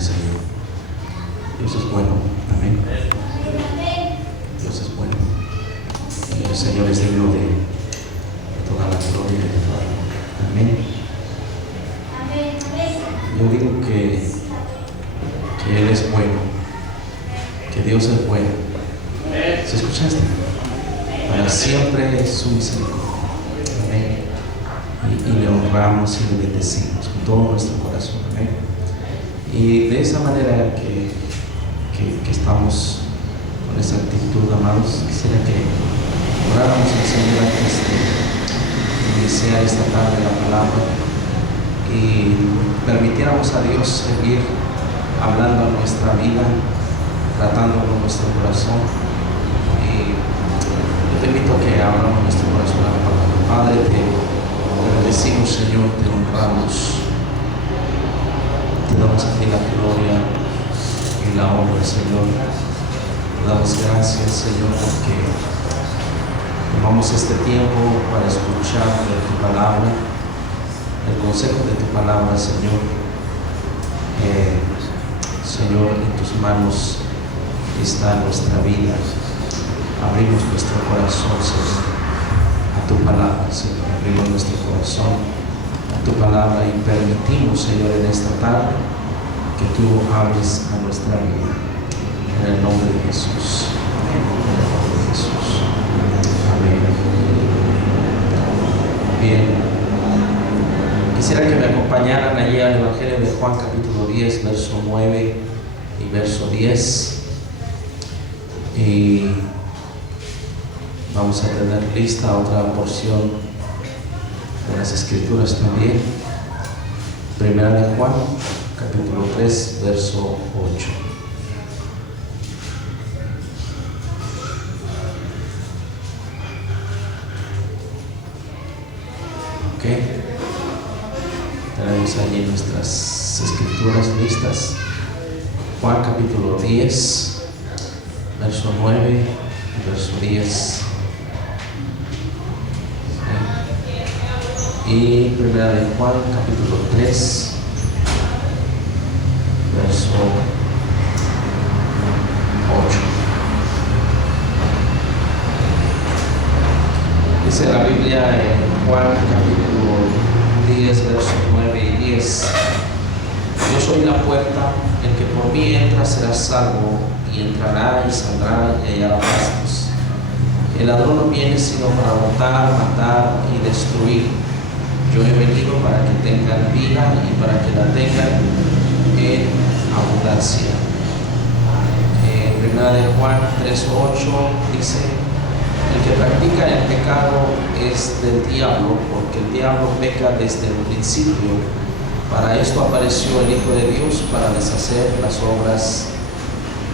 el Señor. Dios es bueno. Amén. Dios es bueno. Y el Señor es digno de toda la gloria y de toda la honra. Amén. Yo digo que Él es bueno, que Dios es bueno. ¿Se escuchaste? Para siempre es su misericordia. Amén. Y le honramos y le bendecimos con todo nuestro corazón. Amén. Y de esa manera que estamos con esa actitud, amados, quisiera que oráramos al Señor antes de iniciar esta tarde la palabra y permitiéramos a Dios seguir hablando a nuestra vida, tratando con nuestro corazón. Y yo te invito a que abramos nuestro corazón a la palabra. Padre, te bendecimos, Señor, te honramos, te damos a ti la gloria y la honra, Señor. Te damos gracias, Señor, porque tomamos este tiempo para escuchar de tu palabra, el consejo de tu palabra, Señor. Señor, en tus manos está nuestra vida. Abrimos nuestro corazón, Señor, a tu palabra, Señor. Abrimos nuestro corazón a tu palabra y permitimos, Señor, en esta tarde que tú hables a nuestra vida. En el nombre de Jesús. En el nombre de Jesús. Amén. Bien. Quisiera que me acompañaran allí al Evangelio de Juan, capítulo 10, verso 9 y verso 10. Y vamos a tener lista otra porción de las Escrituras también. Primera de Juan, capítulo 3, verso 8. Ok. Tenemos allí nuestras Escrituras listas. Juan capítulo 10, verso 9 y verso 10. Y primera de Juan capítulo 3, verso 8. Dice la Biblia en Juan capítulo 10, versos 9 y 10: Yo soy la puerta, el que por mí entra será salvo, y entrará y saldrá y hallará pastos. El ladrón no viene sino para hurtar, matar y destruir. Yo he venido para que tengan vida y para que la tengan en abundancia. Primera de Juan 3:8 dice: El que practica el pecado es del diablo, porque el diablo peca desde el principio. Para esto apareció el Hijo de Dios, para deshacer las obras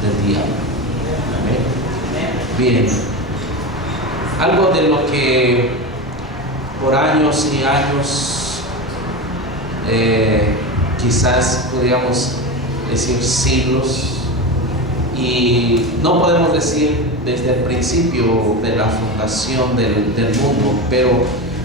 del diablo. Amén. Bien. Algo de lo que por años y años, quizás podríamos decir siglos, y no podemos decir desde el principio de la fundación del mundo, pero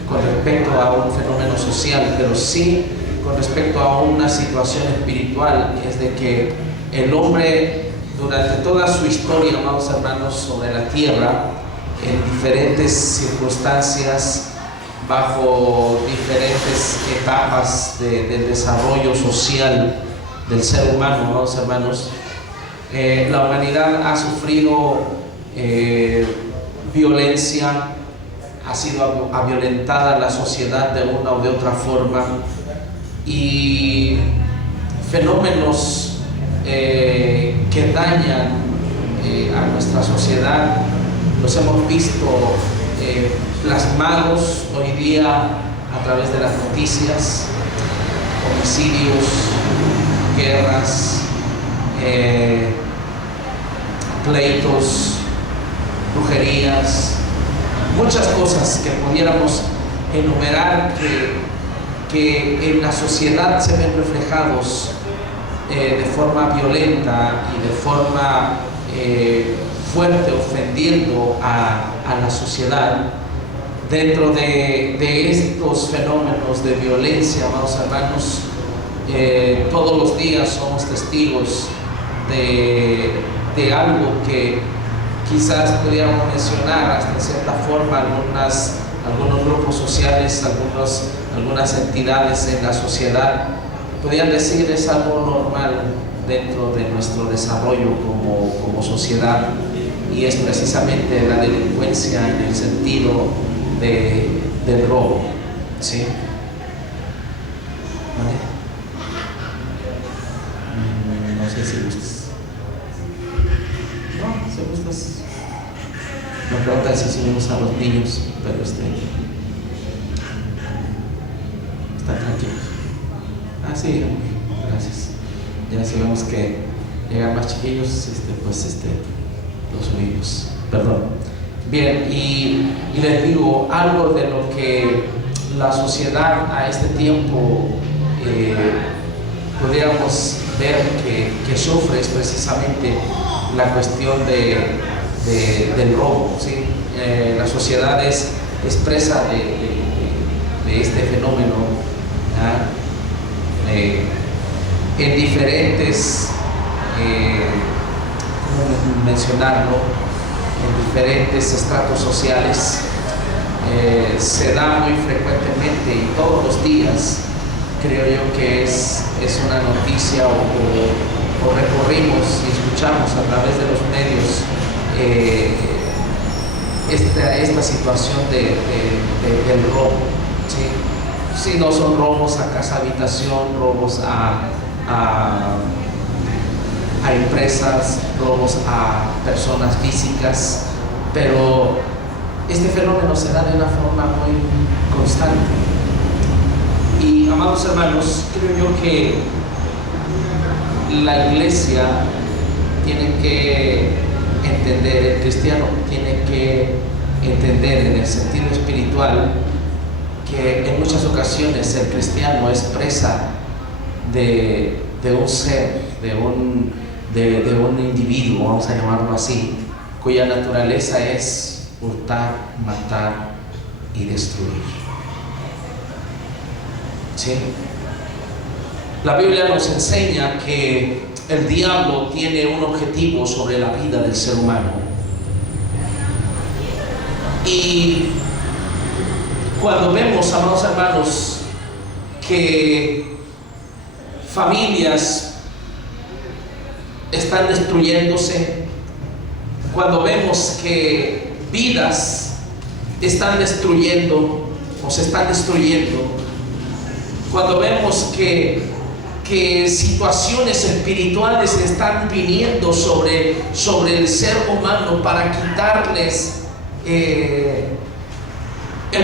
con respecto a un fenómeno social, pero sí con respecto a una situación espiritual, es de que el hombre durante toda su historia, amados hermanos, sobre la tierra, en diferentes circunstancias, bajo diferentes etapas del desarrollo social del ser humano, amados hermanos, la humanidad ha sufrido violencia, ha sido violentada la sociedad de una o de otra forma, y fenómenos que dañan a nuestra sociedad los hemos visto plasmados hoy día a través de las noticias: homicidios, guerras, pleitos, brujerías, muchas cosas que pudiéramos enumerar que en la sociedad se ven reflejados de forma violenta y de forma fuerte, ofendiendo a la sociedad. Dentro de estos fenómenos de violencia, amados hermanos, Todos los días somos testigos de algo que quizás pudiéramos mencionar hasta en cierta forma algunos grupos sociales, algunas entidades en la sociedad podrían decir es algo normal dentro de nuestro desarrollo como sociedad, y es precisamente la delincuencia en el sentido del robo, ¿sí? ¿Vale? No sé si gustas. No, si gustas. Me preguntan si subimos a los niños, pero están tranquilos. Ah, sí, gracias. Ya si vemos que llegan más chiquillos, los subimos. Perdón. Bien, y les digo algo de lo que la sociedad a este tiempo podríamos ver que sufre es precisamente la cuestión del robo, ¿sí? La sociedad es presa de este fenómeno, en diferentes, ¿cómo mencionarlo? En diferentes estratos sociales. Se da muy frecuentemente y todos los días, creo yo que es una noticia o recorrimos y escuchamos a través de los medios esta situación del robo, ¿sí? Si no son robos a casa habitación, robos a empresas, robos a personas físicas, pero este fenómeno se da de una forma muy constante. Y amados hermanos, creo yo que la iglesia tiene que entender, el cristiano tiene que entender en el sentido espiritual que en muchas ocasiones el cristiano es presa de un ser, de un individuo, vamos a llamarlo así, cuya naturaleza es hurtar, matar y destruir. ¿Sí? La Biblia nos enseña que el diablo tiene un objetivo sobre la vida del ser humano. Y cuando vemos, amados hermanos, que familias están destruyéndose, cuando vemos que vidas están destruyendo o se están destruyendo, cuando vemos que situaciones espirituales están viniendo sobre el ser humano para quitarles el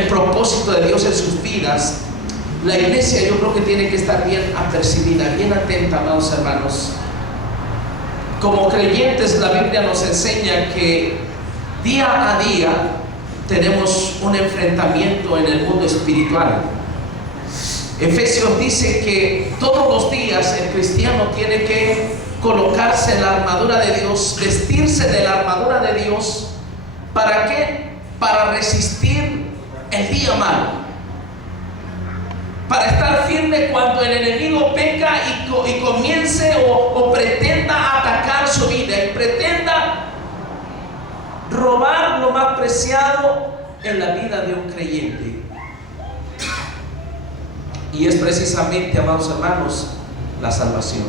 propósito de Dios en sus vidas, la iglesia yo creo que tiene que estar bien apercibida, bien atenta, amados hermanos. Como creyentes, la Biblia nos enseña que día a día tenemos un enfrentamiento en el mundo espiritual. Efesios dice que todos los días el cristiano tiene que colocarse en la armadura de Dios, vestirse de la armadura de Dios. ¿Para qué? Para resistir el día malo, para estar firme cuando el enemigo peca y comience o pretenda atacar su vida y pretenda robar lo más preciado en la vida de un creyente. Y es precisamente, amados hermanos, la salvación.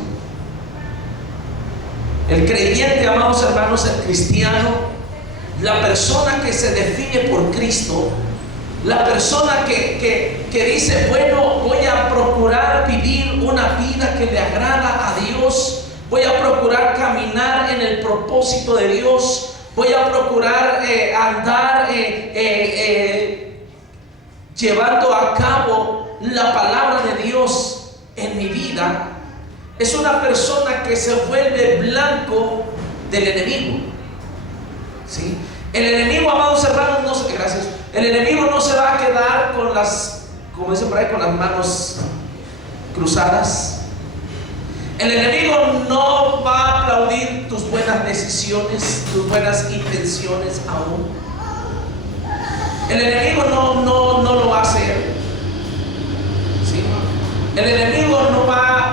El creyente, amados hermanos, el cristiano, la persona que se define por Cristo, la persona que dice, bueno, voy a procurar vivir una vida que le agrada a Dios, voy a procurar caminar en el propósito de Dios, voy a procurar andar llevando a cabo la palabra de Dios en mi vida. Es una persona que se vuelve blanco del enemigo, ¿sí? El enemigo, amados hermanos, gracias. El enemigo no se va a quedar con las, como dicen por ahí, con las manos cruzadas. El enemigo no va a aplaudir tus buenas decisiones, tus buenas intenciones aún. El enemigo no lo va a hacer, ¿sí? El enemigo no va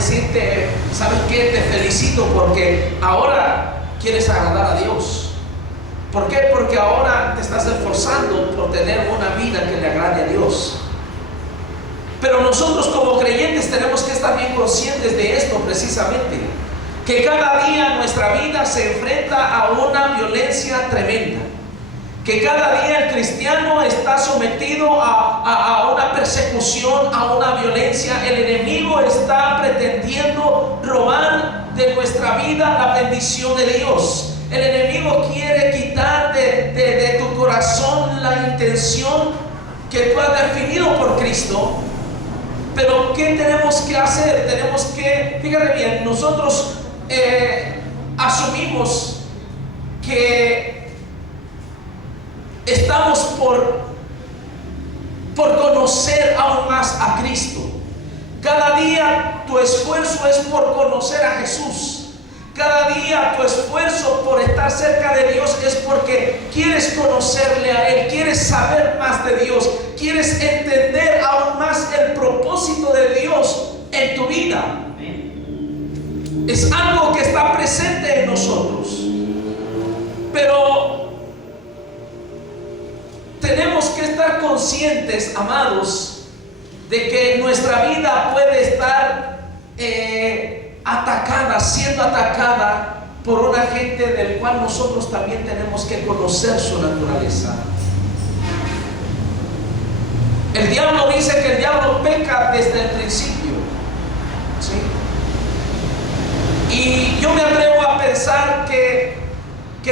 decirte, ¿sabes qué? Te felicito porque ahora quieres agradar a Dios. ¿Por qué? Porque ahora te estás esforzando por tener una vida que le agrade a Dios. Pero nosotros como creyentes tenemos que estar bien conscientes de esto precisamente, que cada día nuestra vida se enfrenta a una violencia tremenda, que cada día el cristiano está sometido a una persecución, a una violencia. El enemigo está pretendiendo robar de nuestra vida la bendición de Dios. El enemigo quiere quitar de tu corazón la intención que tú has definido por Cristo. Pero ¿qué tenemos que hacer? Tenemos que, fíjate bien, nosotros asumimos que estamos por conocer aún más a Cristo. Cada día tu esfuerzo es por conocer a Jesús. Cada día tu esfuerzo por estar cerca de Dios es porque quieres conocerle a Él, quieres saber más de Dios, quieres entender aún más el propósito de Dios en tu vida. Es algo que está presente en nosotros. Pero tenemos que estar conscientes, amados, de que nuestra vida puede estar siendo atacada por un agente del cual nosotros también tenemos que conocer su naturaleza. El diablo dice que el diablo peca desde el principio, ¿sí? Y yo me atrevo a pensar que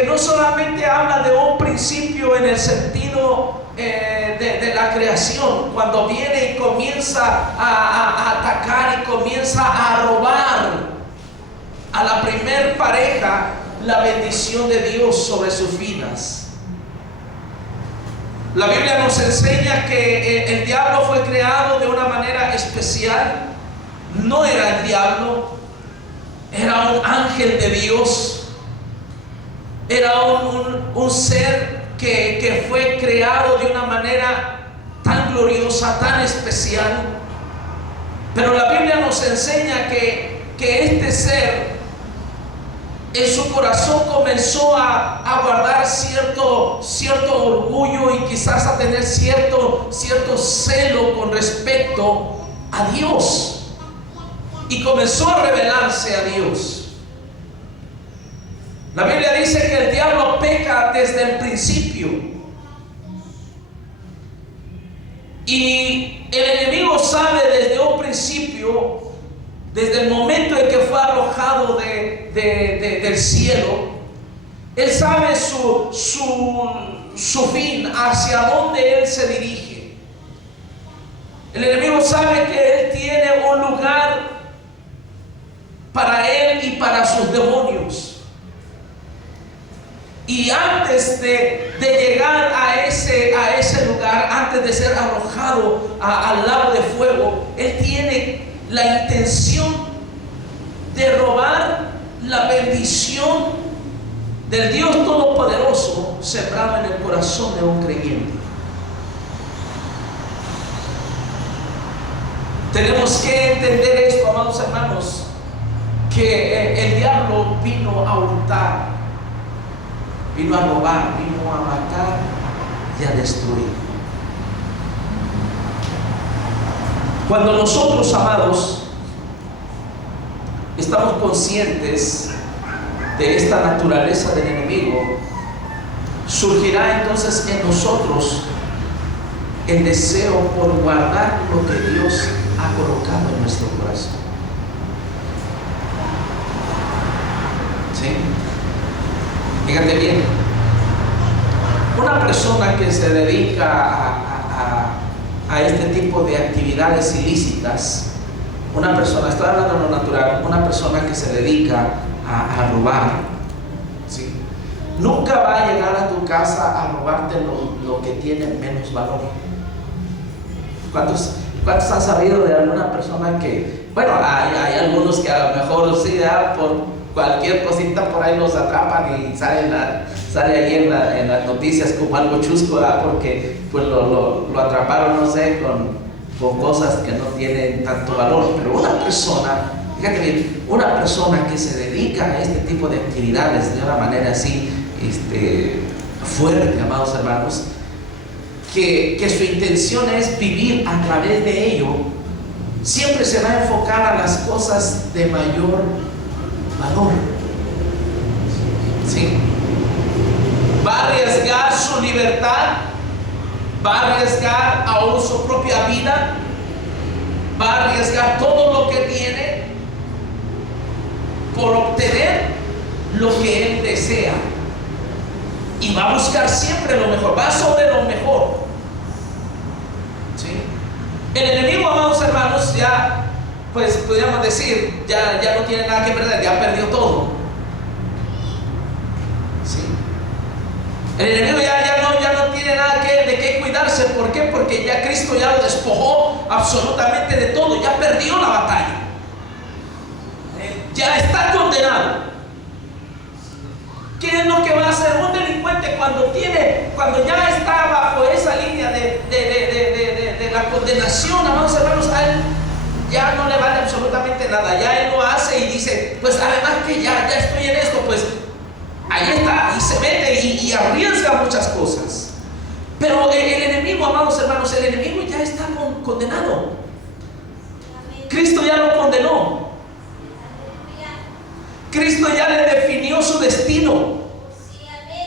no solamente habla de un principio en el sentido de la creación, cuando viene y comienza a atacar y comienza a robar a la primer pareja la bendición de Dios sobre sus vidas. La Biblia nos enseña que el diablo fue creado de una manera especial. No era el diablo, era un ángel de Dios, era un ser que fue creado de una manera tan gloriosa, tan especial. Pero la Biblia nos enseña que este ser en su corazón comenzó a guardar cierto orgullo y quizás a tener cierto celo con respecto a Dios, y comenzó a rebelarse a Dios. La Biblia dice que el diablo peca desde el principio, y el enemigo sabe desde un principio, desde el momento en que fue arrojado del cielo, él sabe su fin, hacia dónde él se dirige. El enemigo sabe que él tiene un lugar para él y para sus demonios. Y antes de llegar a ese lugar, antes de ser arrojado al lago de fuego, él tiene la intención de robar la bendición del Dios Todopoderoso sembrado en el corazón de un creyente. Tenemos que entender esto, amados hermanos, que el diablo vino a hurtar, vino a robar, vino a matar y a destruir. Cuando nosotros, amados, estamos conscientes de esta naturaleza del enemigo, surgirá entonces en nosotros el deseo por guardar lo que Dios ha colocado en nuestro corazón. ¿Sí? Fíjate bien, una persona que se dedica a este tipo de actividades ilícitas, una persona, estoy hablando de lo natural, una persona que se dedica a robar, ¿sí?, nunca va a llegar a tu casa a robarte lo que tiene menos valor. ¿Cuántos han sabido de alguna persona que, bueno, hay algunos que a lo mejor sí, por cualquier cosita por ahí los atrapan y sale ahí en las noticias como algo chusco, ¿verdad? Porque pues lo atraparon, no sé, con cosas que no tienen tanto valor? Pero una persona Fíjate bien, una persona que se dedica a este tipo de actividades de una manera así fuerte, amados hermanos, que su intención es vivir a través de ello, siempre se va a enfocar a las cosas de mayor valor. ¿Sí? Va a arriesgar su libertad, va a arriesgar aún su propia vida, va a arriesgar todo lo que tiene por obtener lo que él desea, y va a buscar siempre lo mejor, va sobre lo mejor. ¿Sí? El enemigo, amados hermanos, ya pues podríamos decir, ya no tiene nada que perder, ya perdió todo. ¿Sí? El enemigo ya no tiene nada de qué cuidarse. ¿Por qué? Porque ya Cristo ya lo despojó absolutamente de todo, ya perdió la batalla, ya está condenado. ¿Qué es lo que va a hacer un delincuente cuando ya está bajo esa línea de la condenación? Amados hermanos, a él ya no le vale absolutamente nada, ya él lo hace y dice, pues además que ya estoy en esto, pues ahí está, y se mete y arriesga muchas cosas. Pero el enemigo, amados hermanos, el enemigo ya está condenado. Cristo ya lo condenó. Cristo ya le definió su destino,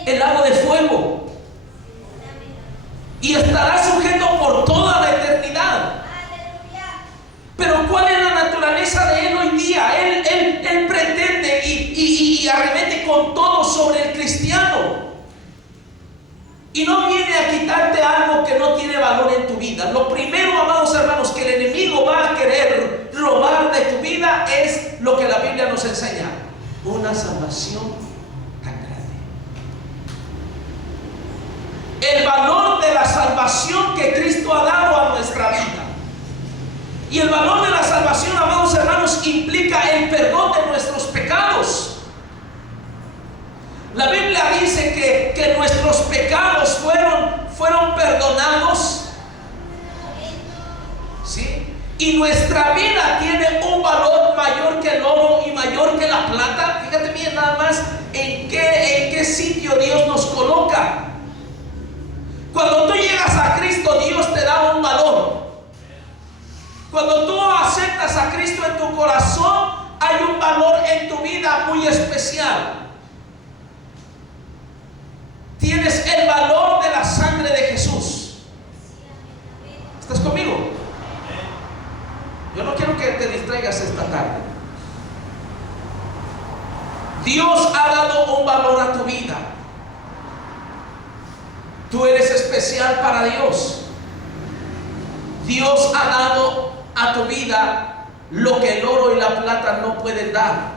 el lago de fuego, y estará sujeto por toda la eternidad. Pero ¿cuál es la naturaleza de él hoy día? Él pretende y arremete con todo sobre el cristiano, y no viene a quitarte algo que no tiene valor en tu vida. Lo primero, amados hermanos, que el enemigo va a querer robar de tu vida es lo que la Biblia nos enseña: una salvación tan grande. El valor de la salvación que Cristo ha dado a nuestra vida. Y el valor de la salvación, amados hermanos, implica el perdón de nuestros pecados. La Biblia dice que nuestros pecados fueron perdonados, ¿sí? Y nuestra vida tiene un valor mayor que el oro y mayor que la plata. Fíjate bien nada más en qué sitio Dios nos coloca. Cuando tú llegas a Cristo, Dios te da un valor. Cuando tú aceptas a Cristo en tu corazón, hay un valor en tu vida muy especial. Tienes el valor de la sangre de Jesús. ¿Estás conmigo? Yo no quiero que te distraigas esta tarde. Dios ha dado un valor a tu vida. Tú eres especial para Dios. Dios ha dado a tu vida lo que el oro y la plata no pueden dar: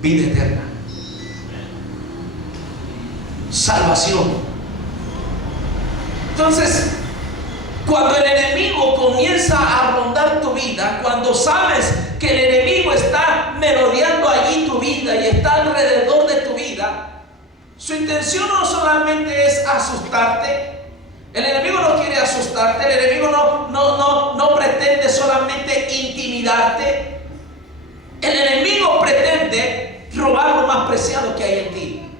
vida eterna, salvación. Entonces, cuando el enemigo comienza a rondar tu vida, cuando sabes que el enemigo está merodeando allí tu vida y está alrededor de tu vida, su intención no solamente es asustarte. El enemigo no quiere asustarte, el enemigo no pretende solamente intimidarte. El enemigo pretende robar lo más preciado que hay en ti.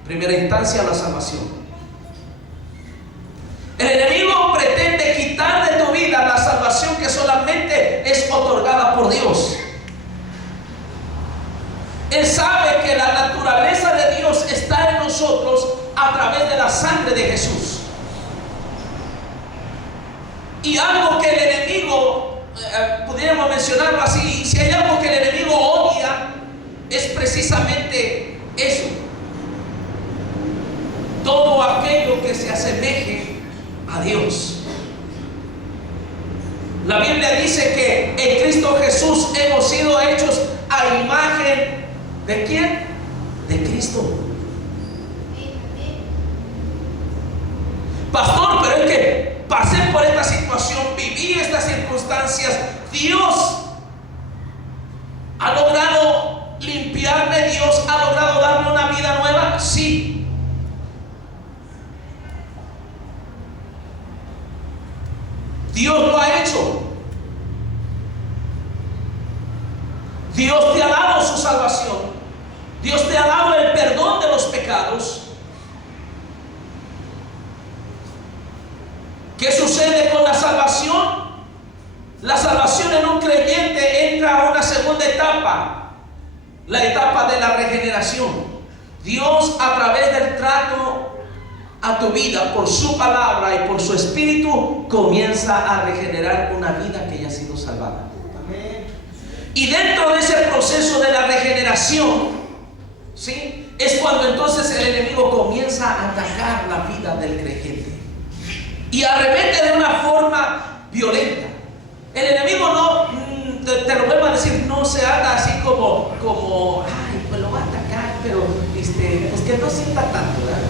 En primera instancia, la salvación. El enemigo pretende quitar de tu vida la salvación que solamente es otorgada por Dios. Él sabe que la naturaleza de Dios está en nosotros a través de la sangre de Jesús. Y algo que el enemigo, pudiéramos mencionarlo así, si hay algo que el enemigo odia, es precisamente eso: todo aquello que se asemeje a Dios. La Biblia dice que en Cristo Jesús hemos sido hechos a imagen ¿de quién? De Cristo. Pastor, pero es que pasé por esta situación, viví estas circunstancias. Dios ha logrado limpiarme, Dios ha logrado darme una vida nueva. Sí. Dios lo ha hecho. Dios te ha dado su salvación. Dios te ha dado el perdón de los pecados. ¿Qué sucede con la salvación? La salvación en un creyente entra a una segunda etapa, la etapa de la regeneración. Dios, a través del trato a tu vida por su palabra y por su espíritu, comienza a regenerar una vida que ya ha sido salvada. Y dentro de ese proceso de la regeneración, ¿sí?, es cuando entonces el enemigo comienza a atacar la vida del creyente y arremete de una forma violenta. El enemigo no, te lo vuelvo a decir, no se anda así como ay, pues lo va a atacar, pero pues que no sienta tanto, ¿verdad?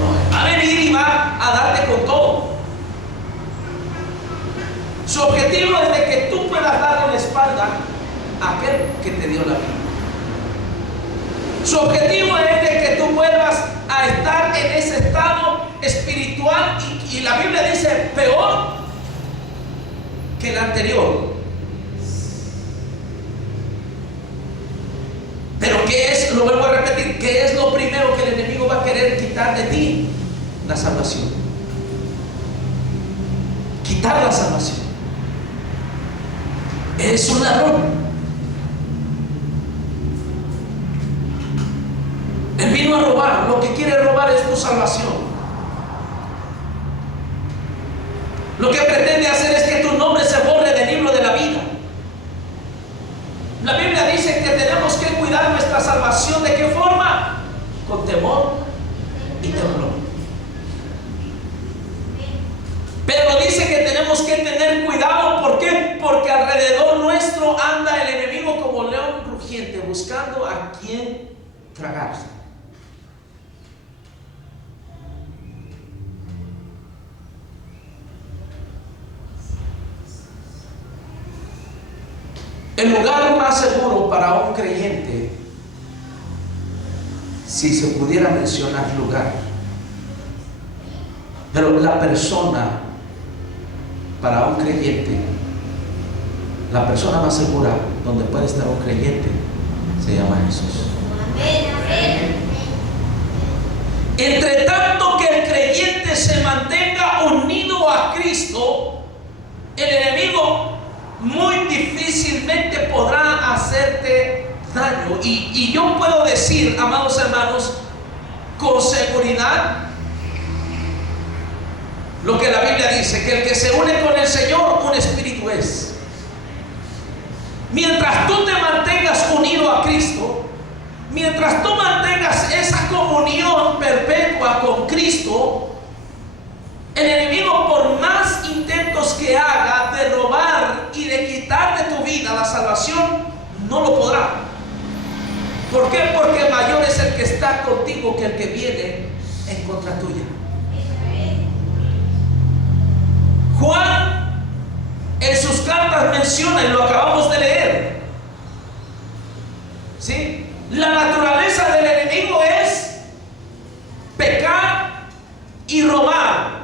No, va a venir y va a darte con todo. Su objetivo es de que tú puedas darle la espalda a aquel que te dio la vida. Su objetivo es de que tú vuelvas a estar en ese estado espiritual y la Biblia dice peor que el anterior. Pero ¿qué es? Lo vuelvo a repetir, ¿qué es lo primero que el enemigo va a querer quitar de ti? La salvación. Quitar la salvación. Es un ladrón. Él vino a robar. Lo que quiere robar es tu salvación. Lo que pretende hacer es que tu nombre se borre del libro de la vida. La Biblia dice que tenemos que cuidar nuestra salvación. ¿De qué forma? Con temor y temblor. Pero dice que tenemos que tener cuidado. ¿Por qué? Porque alrededor nuestro anda el enemigo como león rugiente, buscando a quien tragarse. El lugar más seguro para un creyente, si se pudiera mencionar lugar, pero la persona para un creyente, la persona más segura donde puede estar un creyente se llama Jesús. Entre tanto que el creyente se mantenga unido a Cristo, el enemigo muy difícilmente podrá hacerte daño. Y yo puedo decir, amados hermanos, con seguridad lo que la Biblia dice, que el que se une con el Señor, un espíritu es. Mientras tú te mantengas unido a Cristo, mientras tú mantengas esa comunión perpetua con Cristo, el enemigo, por más intentos que haga de robar y de quitar de tu vida la salvación, no lo podrá. ¿Por qué? Porque mayor es el que está contigo que el que viene en contra tuya. Juan en sus cartas menciona, y lo acabamos de leer, ¿sí?, la naturaleza del enemigo es pecar y robar.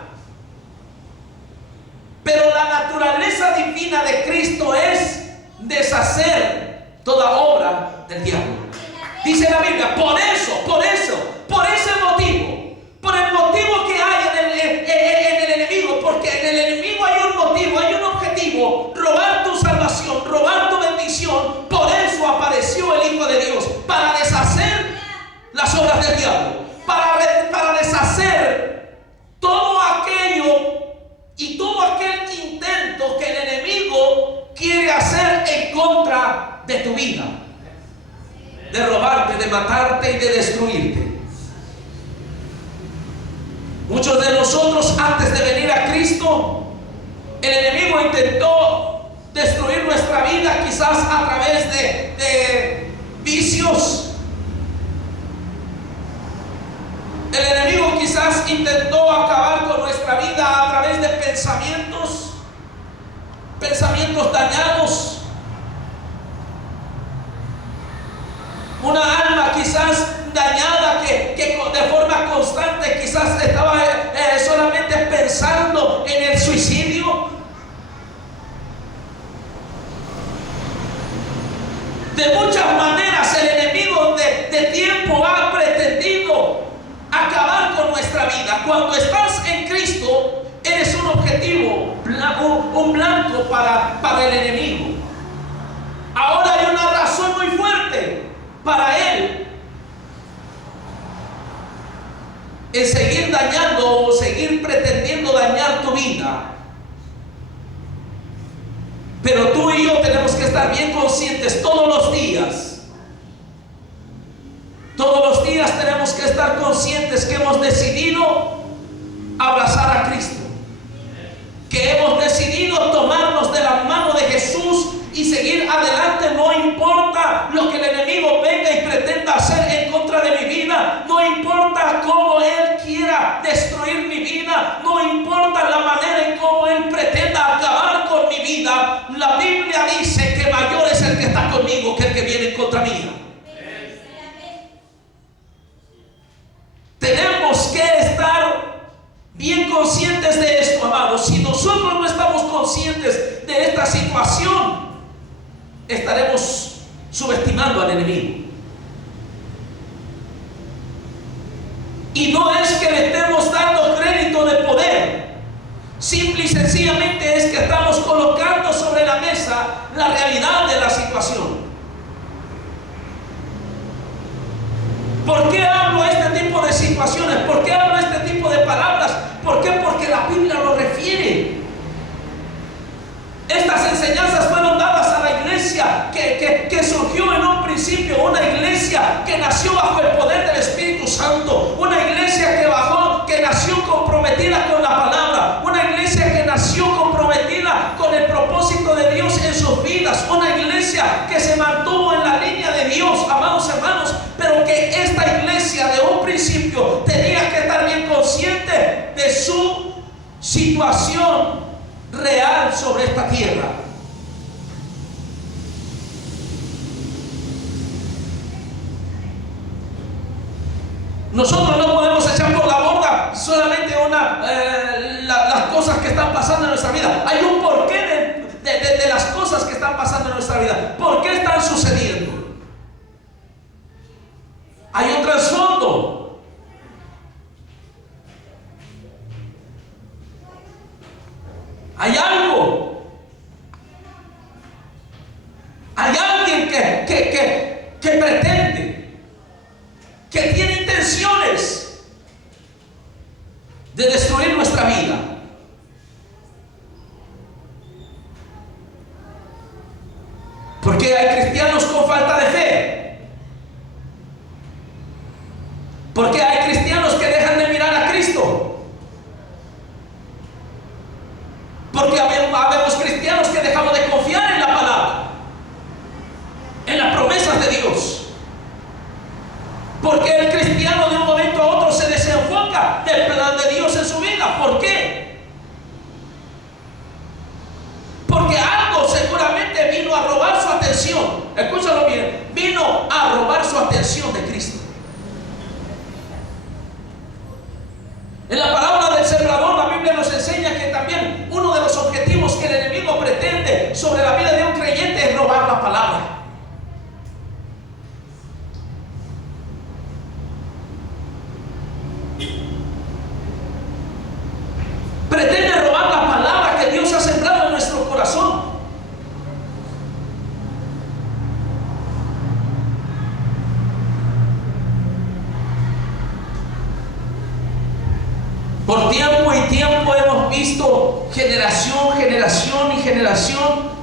Pero la naturaleza divina de Cristo es deshacer toda obra del diablo. Dice la Biblia, por ese motivo, por el motivo que hay en el enemigo, porque en el enemigo hay un motivo, hay un objetivo: robar tu salvación, robar tu bendición. Por eso apareció el Hijo de Dios, para deshacer las obras del diablo, para deshacer todo aquello y todo aquel intento que el enemigo quiere hacer en contra de tu vida, de robarte, de matarte y de destruirte. Muchos de nosotros, antes de venir a Cristo, el enemigo intentó destruir nuestra vida, quizás a través de vicios. El enemigo quizás intentó acabar con nuestra vida a través de pensamientos dañados. Una alma quizás dañada que de forma constante quizás estaba solamente pensando en el suicidio. De tiempo ha pretendido acabar con nuestra vida. Cuando estás en Cristo, eres un objetivo, un blanco para el enemigo. Ahora hay una razón muy fuerte para él en seguir dañando o seguir pretendiendo dañar tu vida. Pero tú y yo tenemos que estar bien conscientes todos los días. Todos los días tenemos que estar conscientes que hemos decidido abrazar a Cristo, que hemos decidido tomarnos de la mano de Jesús y seguir adelante. No importa lo que el enemigo venga y pretenda hacer en contra de mi vida, no importa cómo él quiera destruir mi vida, no importa la manera en cómo él pretenda acabar con mi vida. La Biblia dice que mayor es el que está conmigo que el que viene en contra mía. Tenemos que estar bien conscientes de esto, amados. Si nosotros no estamos conscientes de esta situación, estaremos subestimando al enemigo. Y no es que le estemos dando crédito de poder, simple y sencillamente es que estamos colocando sobre la mesa la realidad de la situación. ¿Por qué hablo este tipo de situaciones? ¿Por qué hablo este tipo de palabras? ¿Por qué? Porque la Biblia lo refiere. Estas enseñanzas fueron dadas a la iglesia que surgió en un principio, una iglesia que nació bajo el poder del Espíritu Santo, una iglesia que nació comprometida con la palabra, una iglesia que nació comprometida con el propósito de Dios en sus vidas, una iglesia que se mantuvo en la línea de Dios, amados hermanos, pero que esta iglesia de un principio tenía que estar bien consciente de su situación real sobre esta tierra. Nosotros no podemos echar por la borda solamente las cosas que están pasando en nuestra vida. Hay un porqué de las cosas que están pasando en nuestra vida. ¿Por qué están sucediendo? Hay un trasfondo. Hay algo. Hay alguien que pretende, que tiene intenciones de destruir nuestra vida. Porque hay cristianos con falta de fe. Porque hay cristianos que dejan de mirar a Cristo. Porque habemos cristianos que dejamos de confiar en la palabra, en las promesas de Dios. Porque el cristiano de un momento a otro se desenfoca del plan de Dios en su vida. ¿Por qué? Porque algo seguramente vino a robar su atención. Escúchalo bien. Vino a robar su atención de Cristo. En la parábola del sembrador, la Biblia nos enseña que también uno de los objetivos que el enemigo pretende sobre la vida de un creyente es robar la palabra. Pretende robar la palabra que Dios ha sembrado en nuestro corazón. Por tiempo y tiempo hemos visto generación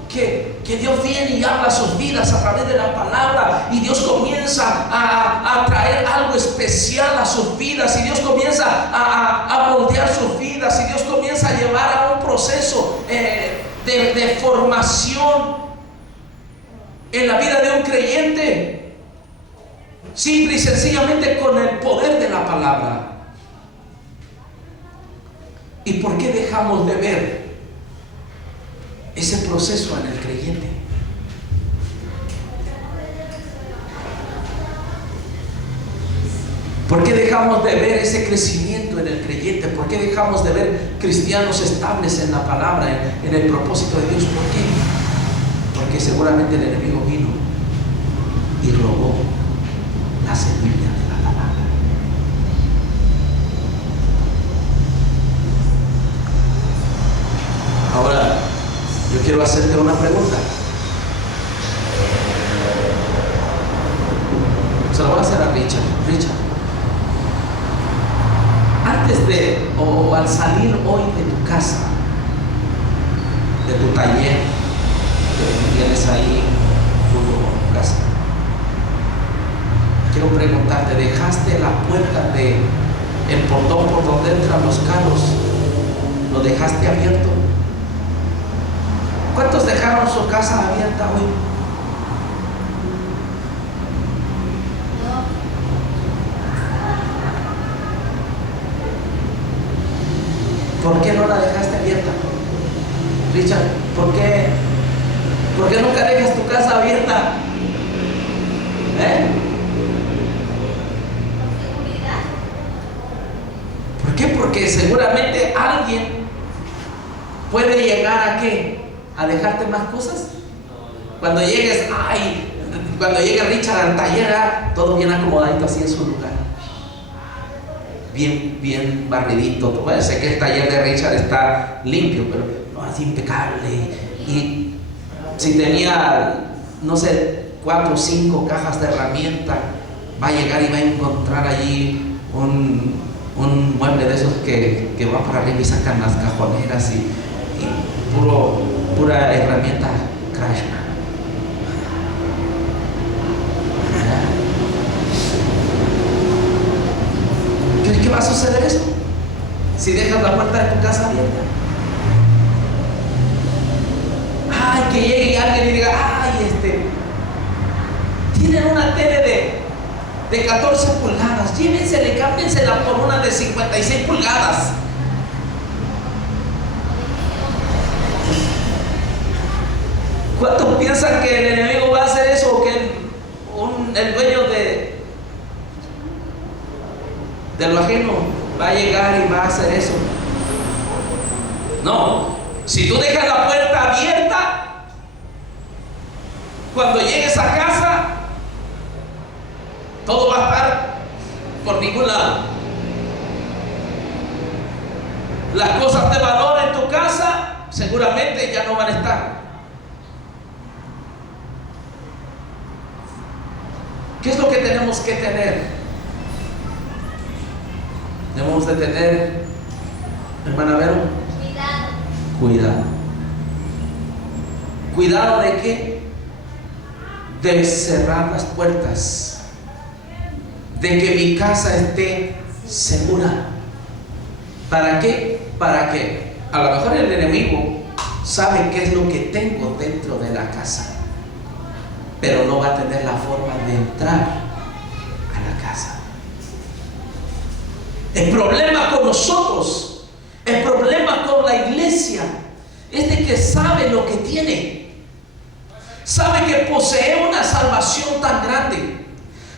que Dios viene y habla a sus vidas a través de la palabra, y Dios comienza a traer algo especial a sus vidas, y Dios comienza a moldear sus vidas, y Dios comienza a llevar a un proceso de formación en la vida de un creyente, simple y sencillamente con el poder de la palabra. ¿Y por qué dejamos de ver ese proceso en el creyente? ¿Por qué dejamos de ver ese crecimiento en el creyente? ¿Por qué dejamos de ver cristianos estables en la palabra, en el propósito de Dios? ¿Por qué? Porque seguramente el enemigo vino y robó la semilla de la palabra. Ahora, yo quiero hacerte una pregunta. Se lo voy a hacer a Richard. Richard, antes de o al salir hoy de tu casa, de tu taller que tienes ahí en tu casa, quiero preguntarte, ¿dejaste la puerta de el portón por donde entran los carros, lo dejaste abierto? ¿Cuántos dejaron su casa abierta hoy? ¿Por qué no la dejaste abierta? Richard, ¿por qué nunca dejas tu casa abierta? ¿Por qué? Porque seguramente alguien puede llegar a ¿qué? A dejarte más cosas. Cuando llegues, cuando llegue Richard al taller, todo bien acomodadito así en su lugar. Bien barridito. Bueno, sé que el taller de Richard está limpio, pero no así impecable. Y si tenía, no sé, 4 o 5 cajas de herramientas, va a llegar y va a encontrar allí un mueble de esos que va para arriba y sacan las cajoneras y pura herramienta Craftsman. ¿Qué va a suceder eso? Si dejas la puerta de tu casa abierta. Que llegue alguien y diga, tienen una tele de 14 pulgadas, llévensela, cámbiensela por una de 56 pulgadas. ¿Cuántos piensan que el enemigo va a hacer eso o que el dueño de lo ajeno va a llegar y va a hacer eso? No, si tú dejas la puerta abierta, cuando llegues a casa, todo va a estar por ningún lado. Las cosas de valor en tu casa seguramente ya no van a estar. ¿Qué es lo que tenemos que tener? Debemos de tener, hermana Vero, cuidado. ¿Cuidado de qué? De cerrar las puertas, de que mi casa esté segura. ¿Para qué? Para que a lo mejor el enemigo sabe qué es lo que tengo dentro de la casa, pero no va a tener la forma de entrar a la casa. El problema con nosotros, el problema con la iglesia, es de que sabe lo que tiene. Sabe que posee una salvación tan grande.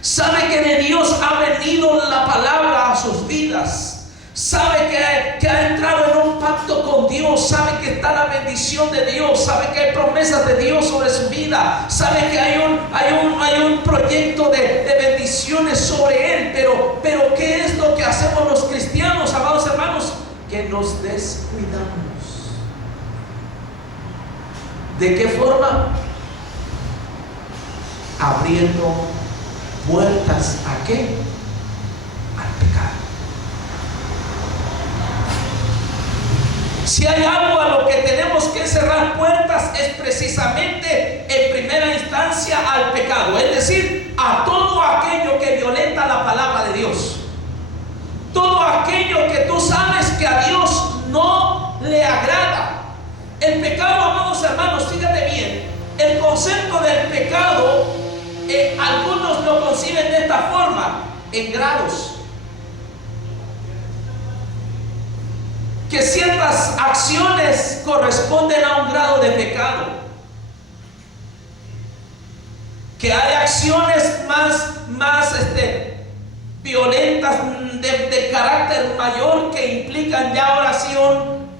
Sabe que de Dios ha venido la palabra a sus vidas. Sabe que ha entrado en un pacto con Dios. Sabe que está la bendición de Dios. Sabe que hay promesas de Dios sobre su vida. Sabe que hay un proyecto de bendiciones sobre él. Pero ¿qué es lo que hacemos los cristianos, amados hermanos? Que nos descuidamos. ¿De qué forma? Abriendo puertas ¿a qué? Al pecado. Si hay algo a lo que tenemos que cerrar puertas, es precisamente en primera instancia al pecado, es decir, a todo aquello que violenta la palabra de Dios, todo aquello que tú sabes que a Dios no le agrada. El pecado, amados hermanos, fíjate bien, el concepto del pecado, algunos lo conciben de esta forma, en grados. Que ciertas acciones corresponden a un grado de pecado. Que hay acciones más violentas, de carácter mayor, que implican ya ahora sí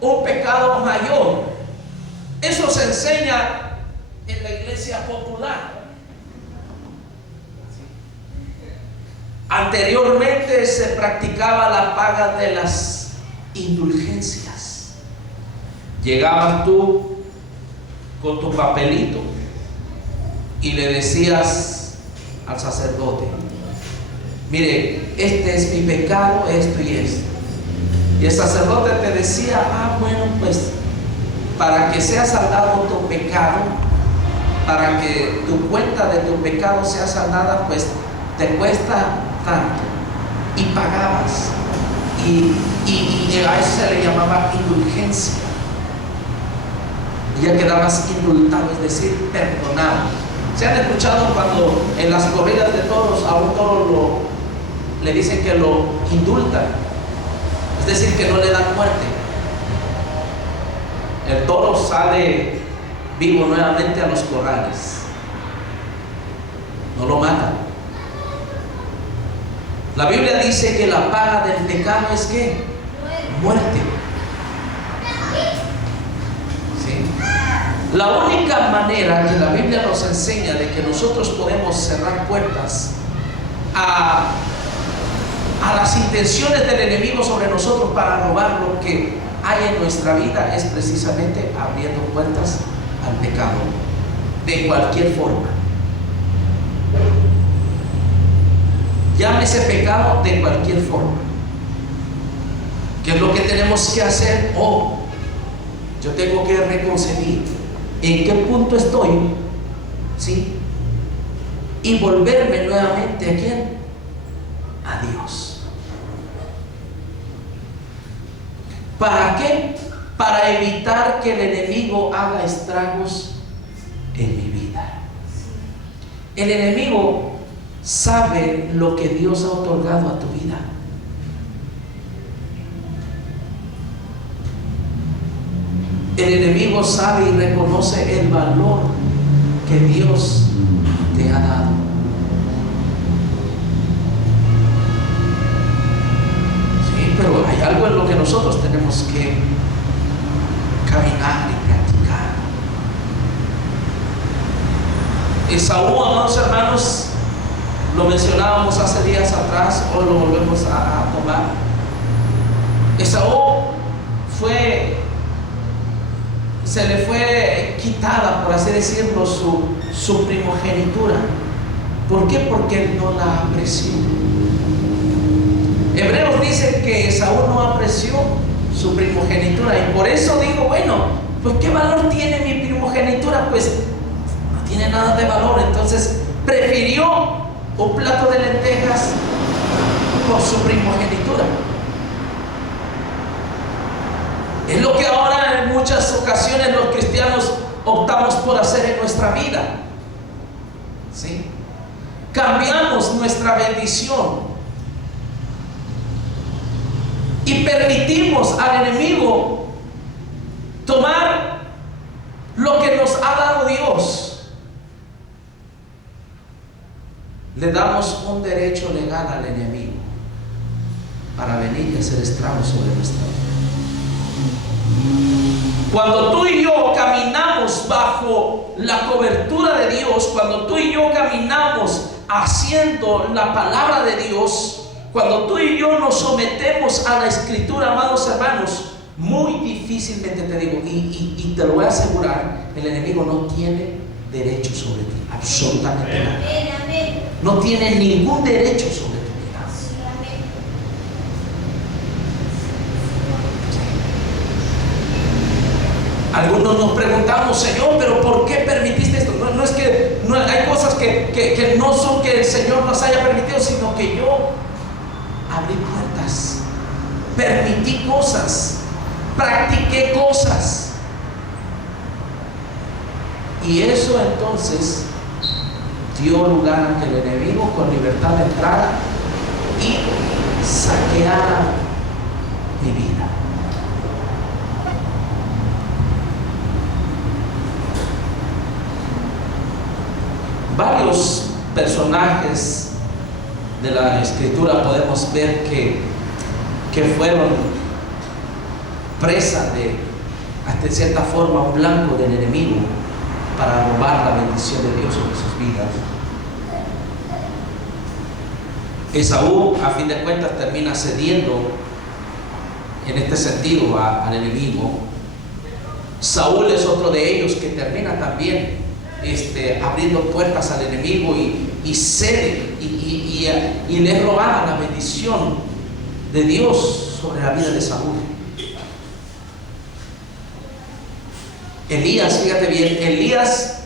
un pecado mayor. Eso se enseña en la iglesia popular. Anteriormente se practicaba la paga de las indulgencias. Llegabas tú con tu papelito y le decías al sacerdote: mire, este es mi pecado, esto y esto. Y el sacerdote te decía: bueno, pues para que sea saldado tu pecado, para que tu cuenta de tu pecado sea saldada, pues te cuesta tanto. Y pagabas. Y a eso se le llamaba indulgencia. Y ya quedabas indultado, es decir, perdonado. ¿Se han escuchado cuando en las corridas de toros a un toro le dicen que lo indultan? Es decir, que no le dan muerte. El toro sale vivo nuevamente a los corrales. No lo matan. La Biblia dice que la paga del pecado es ¿qué? Muerte. ¿Sí? La única manera que la Biblia nos enseña de que nosotros podemos cerrar puertas a las intenciones del enemigo sobre nosotros para robar lo que hay en nuestra vida es precisamente abriendo puertas al pecado de cualquier forma. Llámese pecado de cualquier forma. ¿Qué es lo que tenemos que hacer? Yo tengo que reconciliar en qué punto estoy, ¿sí? Y volverme nuevamente ¿a quién? A Dios. ¿Para qué? Para evitar que el enemigo haga estragos en mi vida. El enemigo sabe lo que Dios ha otorgado a tu vida. El enemigo sabe y reconoce el valor que Dios te ha dado. Sí, pero hay algo en lo que nosotros tenemos que caminar y practicar. Esaú, amados hermanos, lo mencionábamos hace días atrás, hoy lo volvemos a tomar. Esaú se le fue quitada, por así decirlo, su primogenitura. ¿Por qué? Porque él no la apreció. Hebreos dice que Esaú no apreció su primogenitura y por eso digo, bueno, pues ¿qué valor tiene mi primogenitura? Pues no tiene nada de valor. Entonces prefirió un plato de lentejas por su primogenitura. Es lo que ahora en muchas ocasiones los cristianos optamos por hacer en nuestra vida. ¿Sí? Cambiamos nuestra bendición y permitimos al enemigo tomar lo que nos ha dado Dios. Le damos un derecho legal al enemigo para venir y hacer estragos sobre nuestra vida. Cuando tú y yo caminamos bajo la cobertura de Dios, cuando tú y yo caminamos haciendo la palabra de Dios, cuando tú y yo nos sometemos a la Escritura, amados hermanos, muy difícilmente, te digo, y te lo voy a asegurar, el enemigo no tiene derecho sobre ti, absolutamente nada. No tiene ningún derecho sobre ti. Algunos nos preguntamos, Señor, pero ¿por qué permitiste esto? No es que hay cosas que no son que el Señor nos haya permitido, sino que yo abrí puertas, permití cosas, practiqué cosas. Y eso entonces dio lugar a que el enemigo con libertad entrara y saqueara mi vida. Varios personajes de la Escritura podemos ver que fueron presa de, hasta en cierta forma, un blanco del enemigo para robar la bendición de Dios sobre sus vidas. Esaú, a fin de cuentas, termina cediendo en este sentido al enemigo. Saúl es otro de ellos que termina también abriendo puertas al enemigo y cede y le es robada la bendición de Dios sobre la vida de Saúl. Elías, fíjate bien, Elías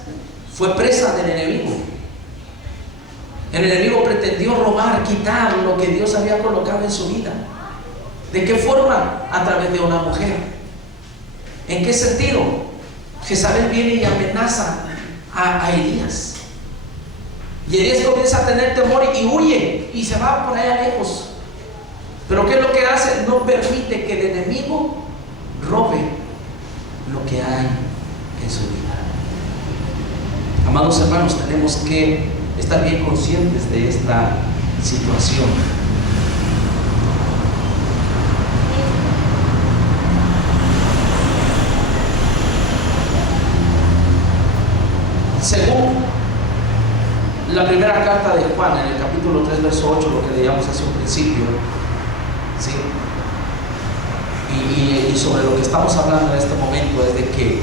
fue presa del enemigo. El enemigo pretendió robar, quitar lo que Dios había colocado en su vida. ¿De qué forma? A través de una mujer. ¿En qué sentido? Jezabel viene y amenaza a Elías. Y Elías comienza a tener temor y huye y se va por allá lejos. Pero ¿qué es lo que hace? No permite que el enemigo robe lo que hay en su vida. Amados hermanos, tenemos que estar bien conscientes de esta situación. Según la primera carta de Juan, en el capítulo 3, verso 8, lo que leíamos hace un principio, ¿sí? Y sobre lo que estamos hablando en este momento es de que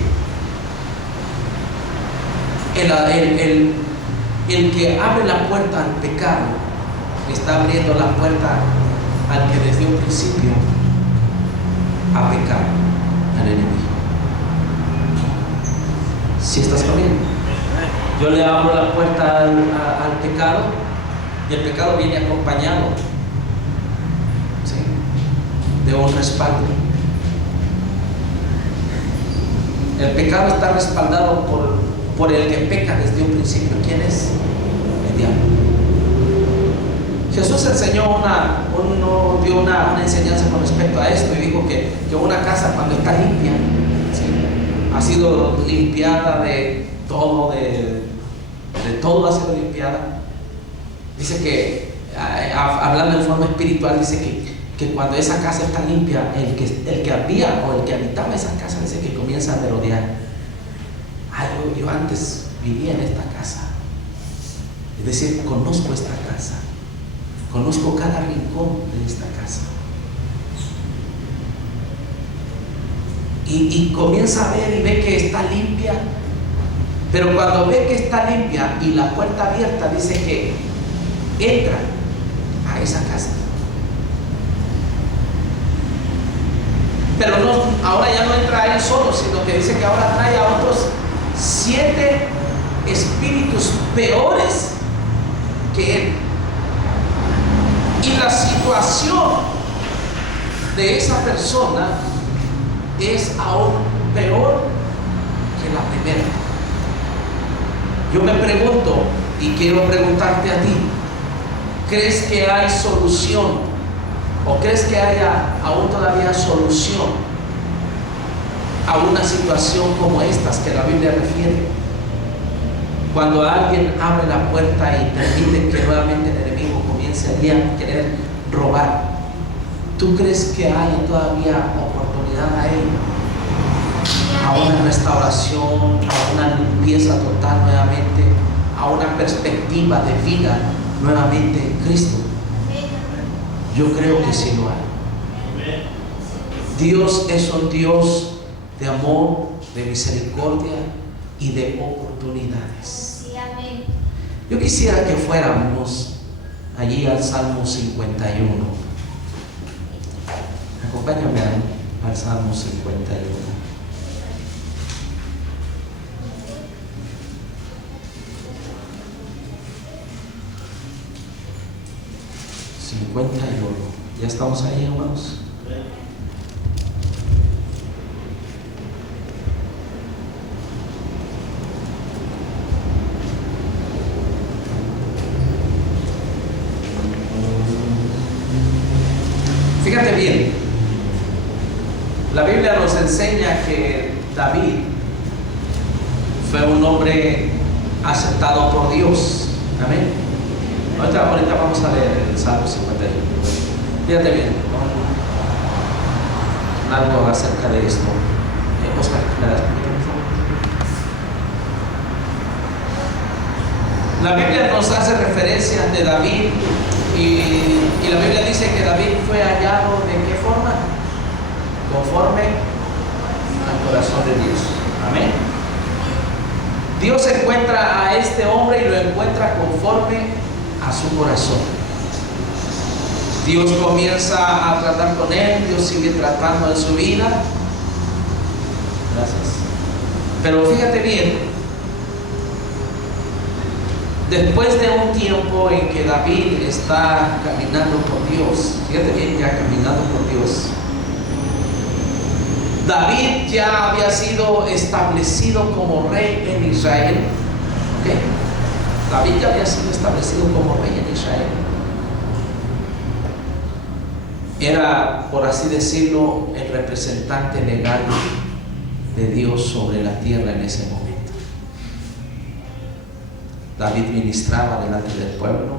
el que abre la puerta al pecado está abriendo la puerta al que desde un principio ha pecado, al enemigo. ¿Sí estás conmigo? Yo le abro la puerta al pecado y el pecado viene acompañado, ¿sí?, de un respaldo. El pecado está respaldado por el que peca desde un principio. ¿Quién es? El diablo. Jesús enseñó dio una enseñanza con respecto a esto y dijo que una casa, cuando está limpia, ¿sí?, ha sido limpiada de todo, de todo ha sido limpiada. Dice que, hablando en forma espiritual, dice que cuando esa casa está limpia, el que había o el que habitaba esa casa, dice que comienza a merodear. Yo antes vivía en esta casa. Es decir, conozco esta casa, conozco cada rincón de esta casa. Y comienza a ver y ve que está limpia. Pero cuando ve que está limpia y la puerta abierta, dice que entra a esa casa. Pero ahora ya no entra a él solo, sino que dice que ahora trae a otros 7 espíritus peores que él. Y la situación de esa persona es aún peor que la primera. Yo me pregunto y quiero preguntarte a ti, ¿crees que hay solución? ¿O crees que haya aún todavía solución a una situación como estas que la Biblia refiere? Cuando alguien abre la puerta y permite que nuevamente el enemigo comience a querer robar, ¿tú crees que hay todavía oportunidad a él? A una restauración, a una limpieza total nuevamente, a una perspectiva de vida nuevamente en Cristo. Yo creo que sí lo hay. Dios es un Dios de amor, de misericordia y de oportunidades. Yo quisiera que fuéramos allí al Salmo 51. Acompáñame al Salmo 51. ¿Ya estamos ahí, hermanos? Fíjate bien, la Biblia nos enseña que David fue un hombre aceptado por Dios. Amén. Ahorita vamos a leer el Salmo 51. Fíjate bien, algo acerca de esto. Oscar, ¿me das por favor? La Biblia nos hace referencia de David Y la Biblia dice que David fue hallado ¿de qué forma? Conforme al corazón de Dios. Amén. Dios encuentra a este hombre y lo encuentra conforme a su corazón. Dios comienza a tratar con él, Dios sigue tratando en su vida. Gracias. Pero fíjate bien, después de un tiempo en que David está caminando por Dios, fíjate bien, ya caminando por Dios, David ya había sido establecido como rey en Israel. ¿Okay? David ya había sido establecido como rey en Israel. Era, por así decirlo, el representante legal de Dios sobre la tierra en ese momento. David ministraba delante del pueblo.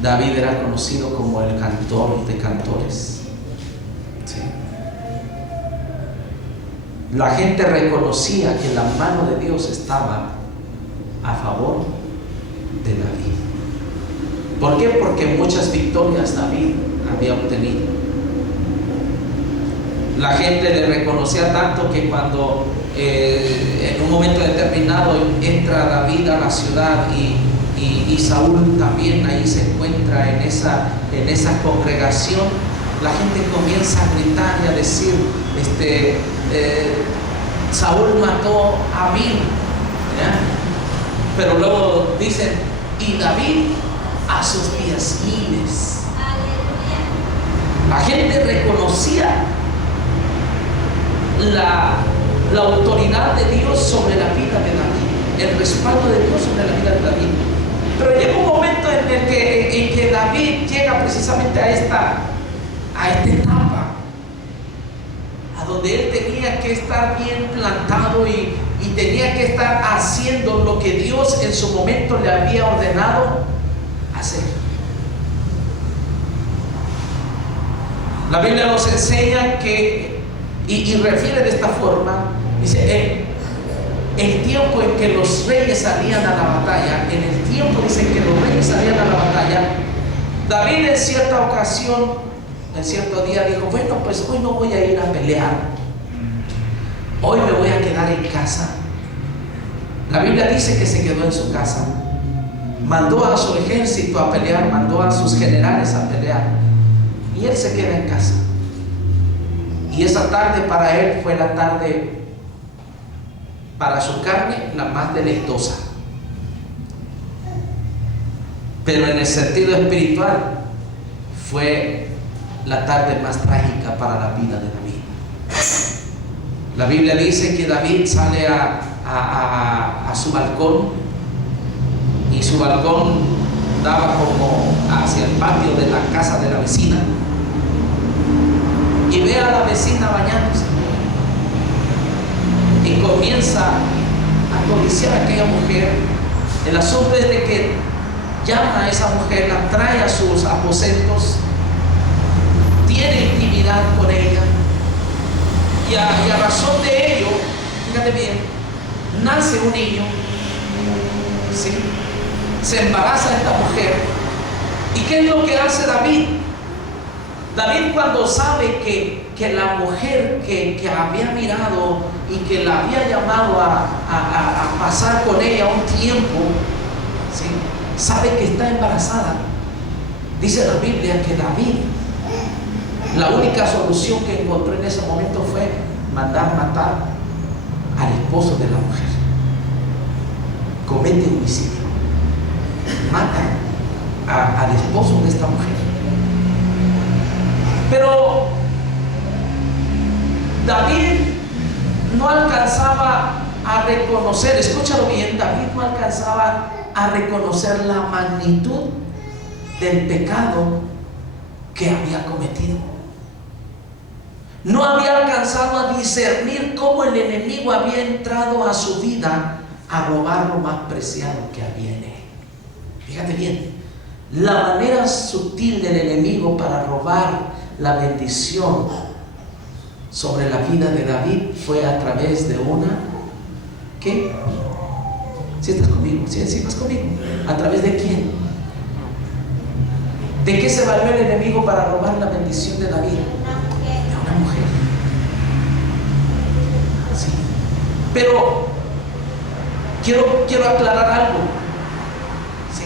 David era conocido como el cantor de cantores. ¿Sí? La gente reconocía que la mano de Dios estaba a favor de David. ¿Por qué? Porque muchas victorias David había obtenido. La gente le reconocía tanto que cuando en un momento determinado entra David a la ciudad y Saúl también ahí se encuentra en esa congregación, la gente comienza a gritar y a decir, Saúl mató a David, ¿ya? Pero luego dicen, y David a sus 10,000. La gente reconocía la autoridad de Dios sobre la vida de David, el respaldo de Dios sobre la vida de David. Pero llega un momento en que David llega precisamente a esta etapa, a donde él tenía que estar bien plantado y tenía que estar haciendo lo que Dios en su momento le había ordenado hacer. La Biblia nos enseña que, y refiere de esta forma, dice, el tiempo en que los reyes salían a la batalla, en el tiempo dice que los reyes salían a la batalla, David en cierta ocasión, en cierto día dijo, bueno, pues hoy no voy a ir a pelear, hoy me voy a quedar en casa. La Biblia dice que se quedó en su casa, mandó a su ejército a pelear, mandó a sus generales a pelear, y él se queda en casa. Y esa tarde para él fue la tarde, para su carne, la más deleitosa. Pero en el sentido espiritual fue la tarde más trágica para la vida de David. La Biblia dice que David sale a su balcón, y su balcón daba como hacia el patio de la casa de la vecina, y ve a la vecina bañándose y comienza a codiciar a aquella mujer. El asunto es de que llama a esa mujer, la trae a sus aposentos, tiene intimidad con ella, y a razón de ello, fíjate bien, nace un niño, ¿sí? Se embaraza esta mujer. ¿Y qué es lo que hace David? David, cuando sabe que la mujer que había mirado y que la había llamado a pasar con ella un tiempo, ¿sí? Sabe que está embarazada. Dice la Biblia que David, la única solución que encontró en ese momento fue mandar matar al esposo de la mujer. Comete homicidio, mata al esposo de esta mujer. Pero David no alcanzaba a reconocer, escúchalo bien, David no alcanzaba a reconocer la magnitud del pecado que había cometido. No había alcanzado a discernir cómo el enemigo había entrado a su vida a robar lo más preciado que había en él. Fíjate bien, la manera sutil del enemigo para robar la bendición sobre la vida de David fue a través de una, ¿qué? ¿Sí estás conmigo? ¿Sí estás conmigo? ¿A través de quién? ¿De qué se valió el enemigo para robar la bendición de David? De una mujer. Sí. Pero quiero aclarar algo. ¿Sí?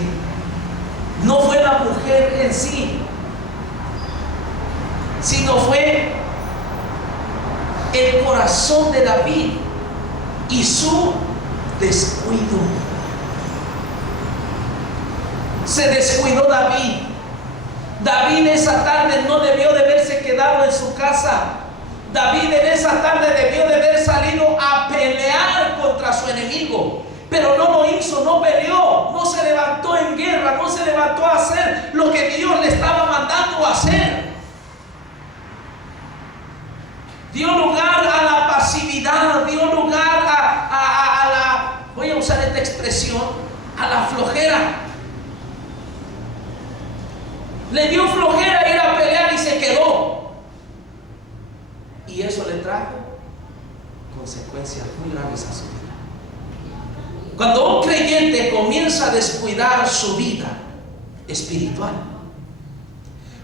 No fue la mujer en sí, sino fue el corazón de David y su descuido. Se descuidó David. David esa tarde no debió de haberse quedado en su casa. David en esa tarde debió de haber salido a pelear contra su enemigo, pero no lo hizo, no peleó, no se levantó en guerra, no se levantó a hacer lo que Dios le estaba mandando a hacer. Dio lugar a la pasividad, dio lugar a la, voy a usar esta expresión, a la flojera. Le dio flojera ir a pelear y se quedó. Y eso le trajo consecuencias muy graves a su vida. Cuando un creyente comienza a descuidar su vida espiritual,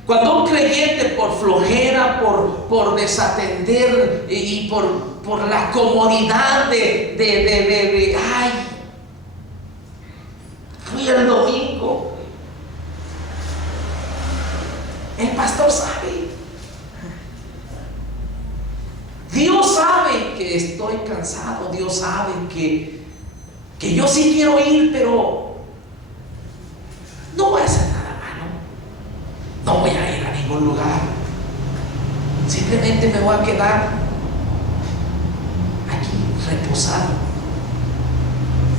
cuando un creyente por flojera, por desatender y por la comodidad ay, fui el domingo, el pastor sabe, Dios sabe que estoy cansado, Dios sabe que yo sí quiero ir, pero no voy a hacer nada malo, no voy a ir a ningún lugar, simplemente me voy a quedar aquí reposado.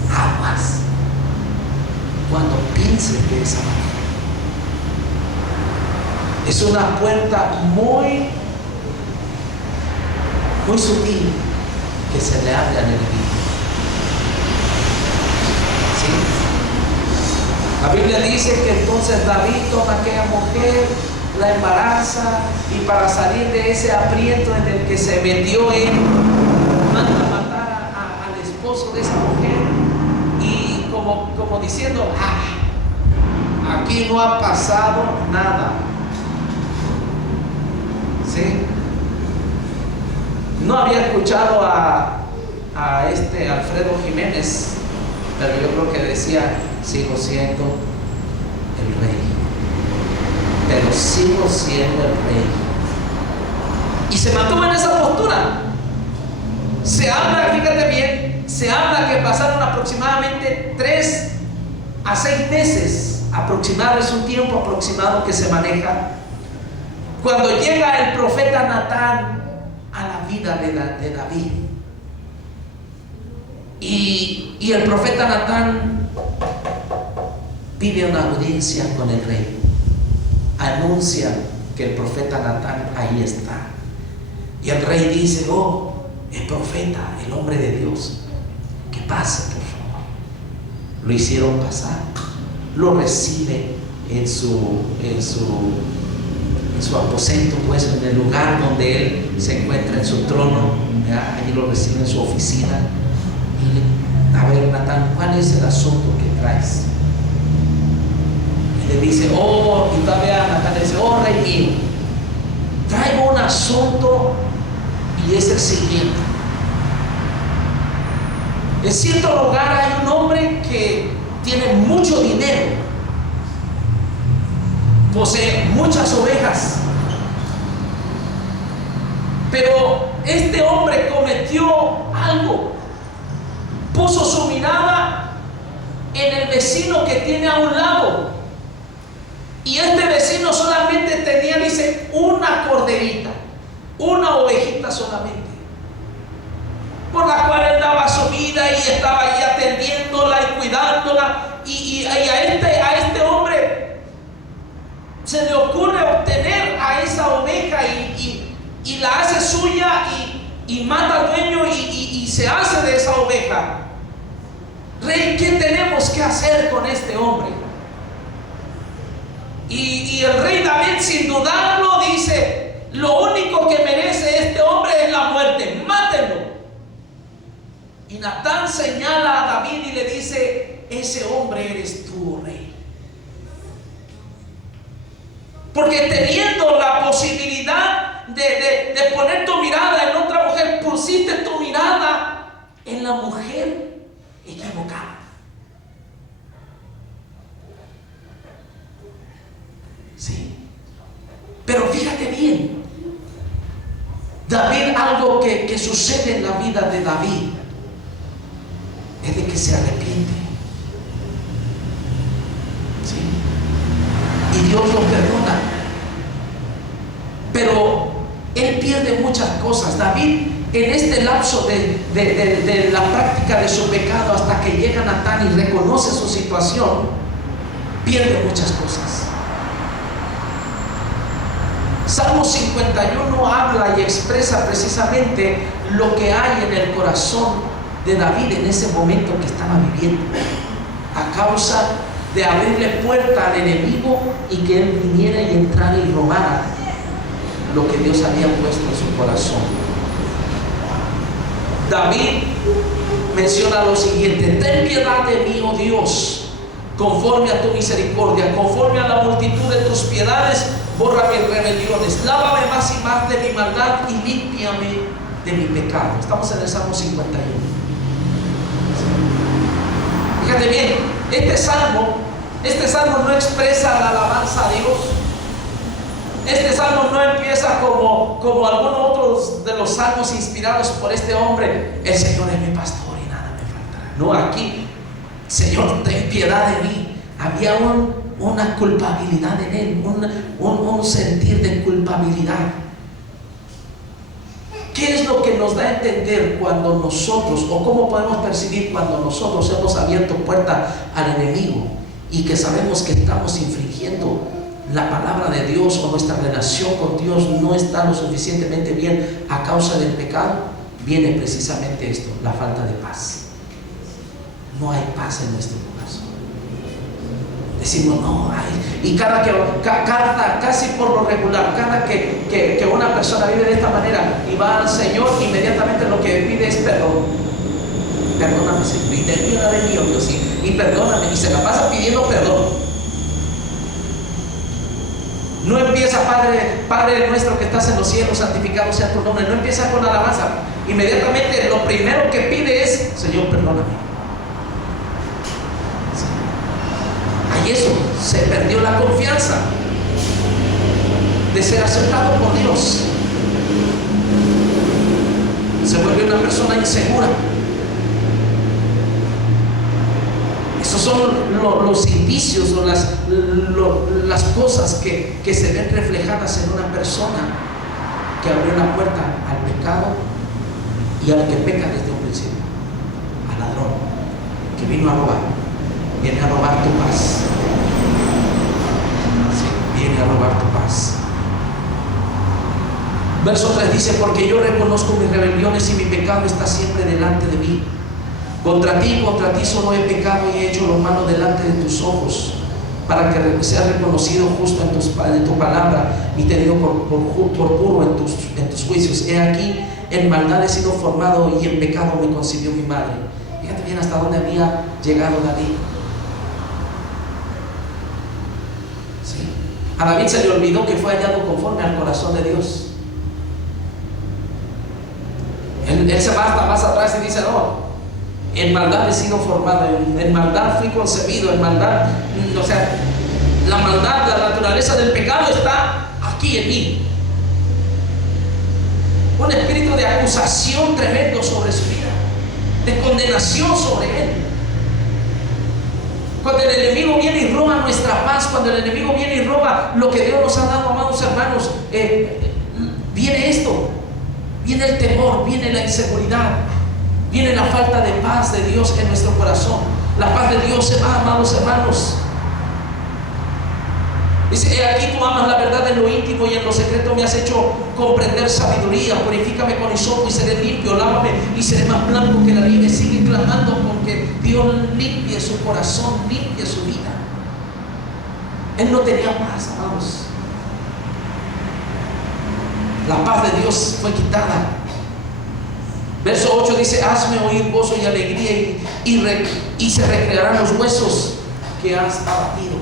Aguas cuando pienses de esa manera. Es una puerta muy sutil que se le abre al enemigo. ¿Sí? La Biblia dice que entonces David toma a aquella mujer, la embaraza, y para salir de ese aprieto en el que se metió él, manda a matar al esposo de esa mujer, y como diciendo, aquí no ha pasado nada. ¿Sí? No había escuchado a Alfredo Jiménez, pero yo creo que decía, sigo siendo el rey, pero sigo siendo el rey. Y se mantuvo en esa postura. Se habla, fíjate bien, se habla que pasaron aproximadamente 3 a 6 meses, aproximado, es un tiempo aproximado que se maneja, cuando llega el profeta Natán a la vida de David. Y el profeta Natán pide una audiencia con el rey. Anuncia que el profeta Natán ahí está. Y el rey dice, el profeta, el hombre de Dios, que pase, por favor. Lo hicieron pasar. Lo recibe en su aposento, pues en el lugar donde él se encuentra, en su trono. Allí lo recibe en su oficina. Y a ver, Natán, ¿cuál es el asunto que traes? Y le dice, y todavía Natán le dice, rey mío, traigo un asunto y es el siguiente. En cierto lugar hay un hombre que tiene mucho dinero, posee muchas ovejas, pero este hombre cometió algo. Puso su mirada en el vecino que tiene a un lado, y este vecino solamente tenía, dice, una corderita, una ovejita solamente, por la cual él daba su vida y estaba ahí atendiéndola y cuidándola. Y a este hombre se le ocurre obtener a esa oveja y la hace suya y mata al dueño y se hace de esa oveja. Rey, ¿qué tenemos que hacer con este hombre? Y el rey David, sin dudarlo, dice, lo único que merece este hombre es la muerte, mátenlo. Y Natán señala a David y le dice, ese hombre eres tú, rey. Porque teniendo la posibilidad de poner tu mirada en otra mujer, pusiste tu mirada en la mujer equivocada. Sí. Pero fíjate bien, David, algo que sucede en la vida de David es de que se arrepiente. ¿Sí? Y Dios lo perdona. Pero él pierde muchas cosas. David, en este lapso de la práctica de su pecado, hasta que llega Natán y reconoce su situación, pierde muchas cosas. Salmo 51 habla y expresa precisamente lo que hay en el corazón de David en ese momento que estaba viviendo, a causa de abrirle puerta al enemigo y que él viniera y entrara y robara lo que Dios había puesto en su corazón. David menciona lo siguiente: ten piedad de mí, oh Dios, conforme a tu misericordia, conforme a la multitud de tus piedades, borra mis rebeliones, lávame más y más de mi maldad y límpiame de mi pecado. Estamos en el Salmo 51. Fíjate bien, este salmo no expresa la alabanza a Dios. Este salmo no empieza como algunos otros de los salmos inspirados por este hombre: el Señor es mi pastor y nada me faltará. No, aquí, Señor, ten piedad de mí. Había una culpabilidad en él, un sentir de culpabilidad. ¿Qué es lo que nos da a entender cuando nosotros, o cómo podemos percibir cuando nosotros hemos abierto puerta al enemigo y que sabemos que estamos infringiendo la palabra de Dios, o nuestra relación con Dios no está lo suficientemente bien a causa del pecado? Viene precisamente esto: la falta de paz. No hay paz en nuestro corazón. Decimos, no hay. Y casi por lo regular, cada que una persona vive de esta manera y va al Señor, inmediatamente lo que pide es perdón. Perdóname, Señor, y ten piedad de mí, oh Dios, y perdóname, y se la pasa pidiendo perdón. No empieza: Padre nuestro que estás en los cielos, santificado sea tu nombre. No empieza con alabanza. Inmediatamente lo primero que pide es: Señor, perdóname. Y eso, se perdió la confianza de ser aceptado por Dios. Se vuelve una persona insegura. Esos son los indicios o las cosas que se ven reflejadas en una persona que abrió la puerta al pecado y al que peca desde un principio, al ladrón que vino a robar. Viene a robar tu paz. Sí, viene a robar tu paz. Verso 3 dice: porque yo reconozco mis rebeliones y mi pecado está siempre delante de mí. Contra ti solo he pecado y he hecho lo malo delante de tus ojos, para que seas reconocido justo en tu palabra y tenido por puro en tus juicios. He aquí, en maldad he sido formado y en pecado me concibió mi madre. Fíjate bien hasta dónde había llegado David. ¿Sí? A David se le olvidó que fue hallado conforme al corazón de Dios. Él se va hasta más atrás y dice: no, en maldad he sido formado, en maldad fui concebido, en maldad, o sea, la maldad, la naturaleza del pecado está aquí en mí. Un espíritu de acusación tremendo sobre su vida, de condenación sobre él. Cuando el enemigo viene y roba nuestra paz, cuando el enemigo viene y roba lo que Dios nos ha dado, amados hermanos, viene esto, viene el temor, viene la inseguridad, viene la falta de paz de Dios en nuestro corazón. La paz de Dios se va, amados hermanos. Dice: he aquí tú amas la verdad en lo íntimo y en lo secreto me has hecho comprender sabiduría. Purifícame con hisopo y seré limpio, lávame y seré más blanco que la nieve. Sigue clamando porque Dios limpie su corazón, limpie su vida. Él no tenía paz, amados. La paz de Dios fue quitada. Verso 8 dice: hazme oír gozo y alegría y se recrearán los huesos que has abatido.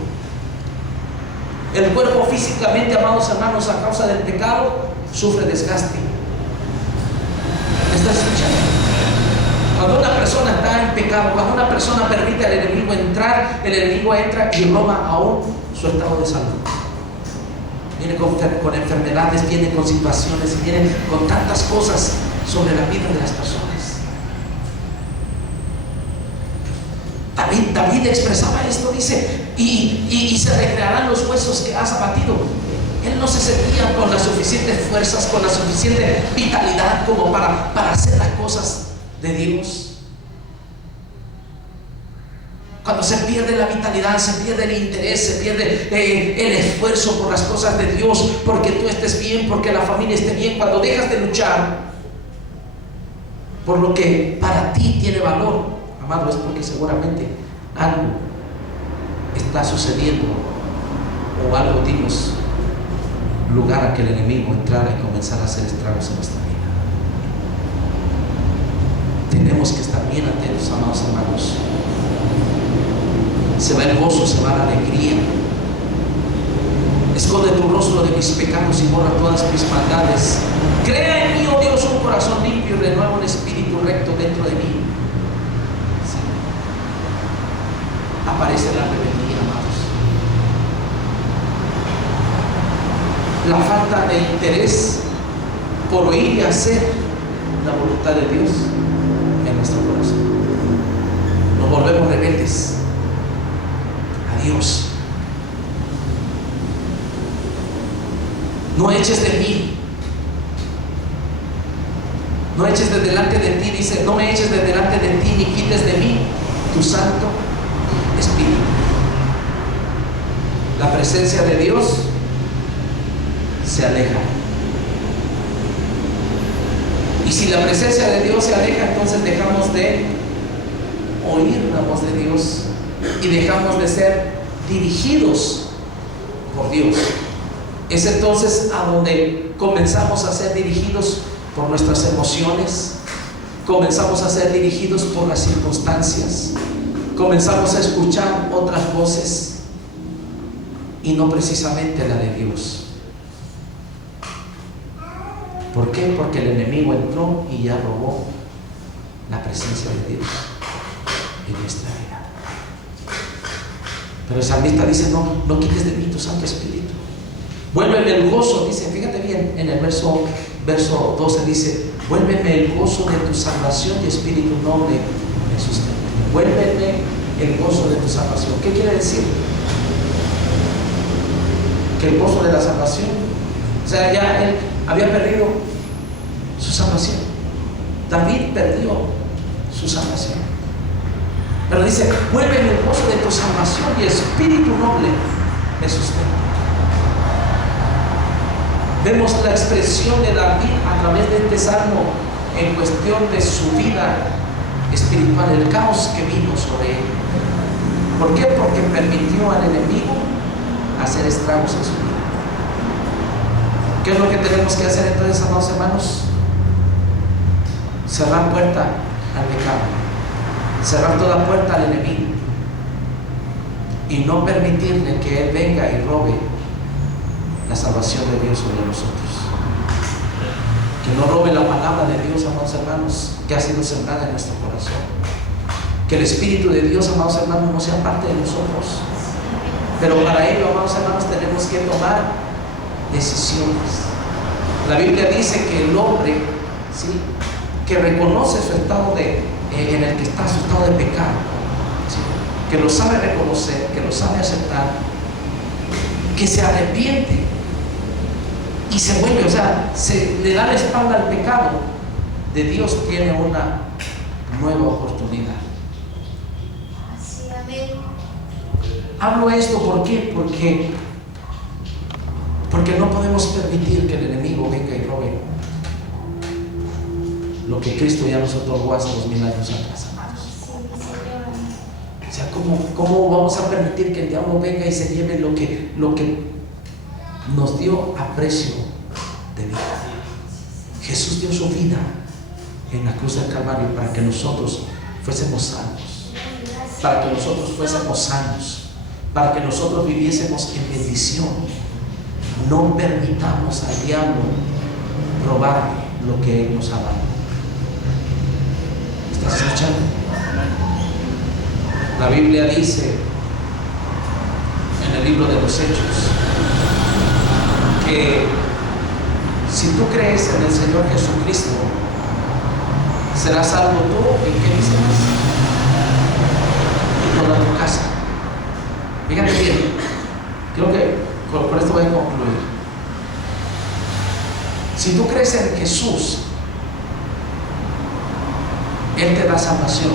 El cuerpo físicamente, amados hermanos, a causa del pecado, sufre desgaste. ¿Me estás escuchando? Cuando una persona está en pecado, cuando una persona permite al enemigo entrar, el enemigo entra y roba aún su estado de salud. Viene con enfermedades, viene con situaciones, viene con tantas cosas sobre la vida de las personas. David expresaba esto, dice, y se recrearán los huesos que has abatido. Él no se sentía con las suficientes fuerzas, con la suficiente vitalidad como para hacer las cosas de Dios. Cuando se pierde la vitalidad, se pierde el interés, se pierde el esfuerzo por las cosas de Dios, porque tú estés bien, porque la familia esté bien. Cuando dejas de luchar por lo que para ti tiene valor, amado, es porque seguramente algo está sucediendo o algo dimos lugar a que el enemigo entrara y comenzara a hacer estragos en nuestra vida. Tenemos que estar bien atentos, amados hermanos. Se va el gozo, se va la alegría. Esconde tu rostro de mis pecados y borra todas mis maldades. Crea en mí, oh Dios, un corazón limpio y renueva un espíritu recto dentro de mí. Sí. Aparece la rebeldía, amados. La falta de interés por oír y hacer la voluntad de Dios en nuestro corazón. Nos volvemos rebeldes a Dios. No eches de mí, no eches de delante de ti, dice, no me eches de delante de ti ni quites de mí tu Santo Espíritu. La presencia de Dios se aleja. Y si la presencia de Dios se aleja, entonces dejamos de oír la voz de Dios y dejamos de ser dirigidos por Dios. Es entonces a donde comenzamos a ser dirigidos por nuestras emociones, comenzamos a ser dirigidos por las circunstancias, comenzamos a escuchar otras voces y no precisamente la de Dios. ¿Por qué? Porque el enemigo entró y ya robó la presencia de Dios en nuestra vida. Pero el salmista dice, no quites de mí tu Santo Espíritu. Vuélveme el gozo, dice, fíjate bien, en el verso 12 dice, vuélveme el gozo de tu salvación y espíritu noble me sustenta. Vuélveme el gozo de tu salvación. ¿Qué quiere decir? Que el gozo de la salvación, o sea, ya él había perdido su salvación. David perdió su salvación. Pero dice, vuélveme el gozo de tu salvación y espíritu noble me sustenta. Vemos la expresión de David a través de este salmo en cuestión de su vida espiritual, el caos que vino sobre él. ¿Por qué? Porque permitió al enemigo hacer estragos en su vida. ¿Qué es lo que tenemos que hacer entonces, amados hermanos? Cerrar puerta al pecado, cerrar toda puerta al enemigo y no permitirle que él venga y robe la salvación de Dios sobre nosotros. Que no robe la palabra de Dios, amados hermanos, que ha sido sembrada en nuestro corazón. Que el Espíritu de Dios, amados hermanos, no sea parte de nosotros. Pero para ello, amados hermanos, tenemos que tomar decisiones. La Biblia dice que el hombre, ¿sí?, que reconoce su estado en el que está, su estado de pecado, ¿sí?, que lo sabe reconocer, que lo sabe aceptar, que se arrepiente y se vuelve, o sea, se le da la espalda al pecado, de Dios tiene una nueva oportunidad. Así, amén. Hablo esto, ¿por qué? Porque no podemos permitir que el enemigo venga y robe lo que Cristo ya nos otorgó hace 2000 años atrás, amados. O sea, ¿cómo vamos a permitir que el diablo venga y se lleve lo que nos dio a precio de vida? Jesús dio su vida en la cruz del Calvario para que nosotros fuésemos salvos, para que nosotros fuésemos sanos, para que nosotros viviésemos en bendición. No permitamos al diablo robar lo que Él nos ha dado. ¿Estás escuchando? La Biblia dice en el libro de los Hechos que si tú crees en el Señor Jesucristo, serás salvo tú, ¿y qué dice más? Y toda tu casa. Fíjate bien, creo que por esto voy a concluir. Si tú crees en Jesús, Él te da salvación.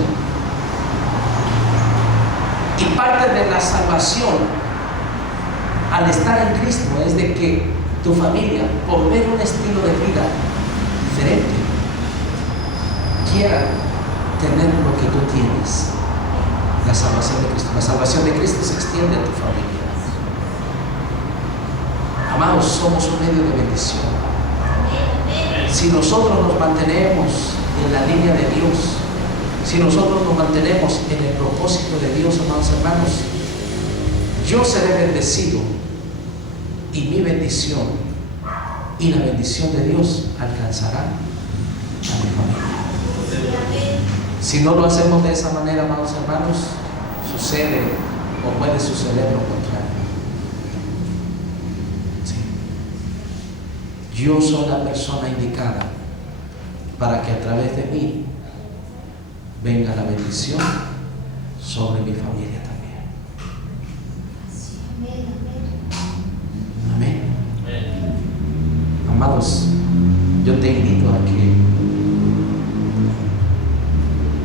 Y parte de la salvación al estar en Cristo es de que tu familia, por ver un estilo de vida diferente, quiera tener lo que tú tienes. La salvación de Cristo. La salvación de Cristo se extiende a tu familia. Amados, somos un medio de bendición. Si nosotros nos mantenemos en la línea de Dios, si nosotros nos mantenemos en el propósito de Dios, amados hermanos, yo seré bendecido y mi bendición y la bendición de Dios alcanzará a mi familia. Si no lo hacemos de esa manera, amados hermanos, sucede o puede suceder lo contrario. Sí. Yo soy la persona indicada para que a través de mí venga la bendición sobre mi familia también. Amén. Amados, yo te invito a que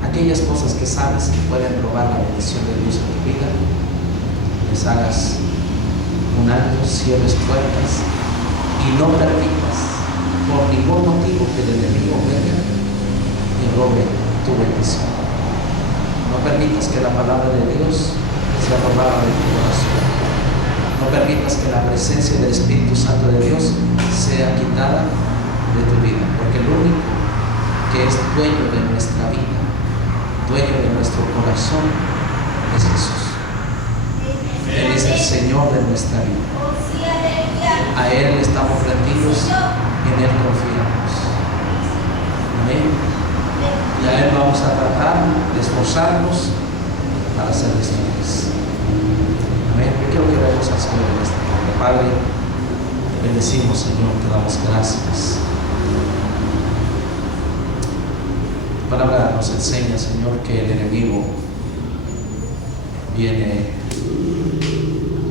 aquellas cosas que sabes que pueden robar la bendición de Dios en tu vida, les hagas un alto, cierres puertas y no permitas por ningún motivo que el enemigo venga y robe tu bendición. No permitas que la palabra de Dios sea robada de tu corazón. No permitas que la presencia del Espíritu Santo de Dios sea quitada de tu vida, porque el único que es dueño de nuestra vida, dueño de nuestro corazón, es Jesús. Él es el Señor de nuestra vida. A Él estamos rendidos y en Él confiamos. Amén. Y a Él vamos a tratar de esforzarnos para ser fieles. Amén. Yo quiero que veamos al Señor en esta tarde. Padre, te bendecimos, Señor, te damos gracias. Tu palabra nos enseña, Señor, que el enemigo viene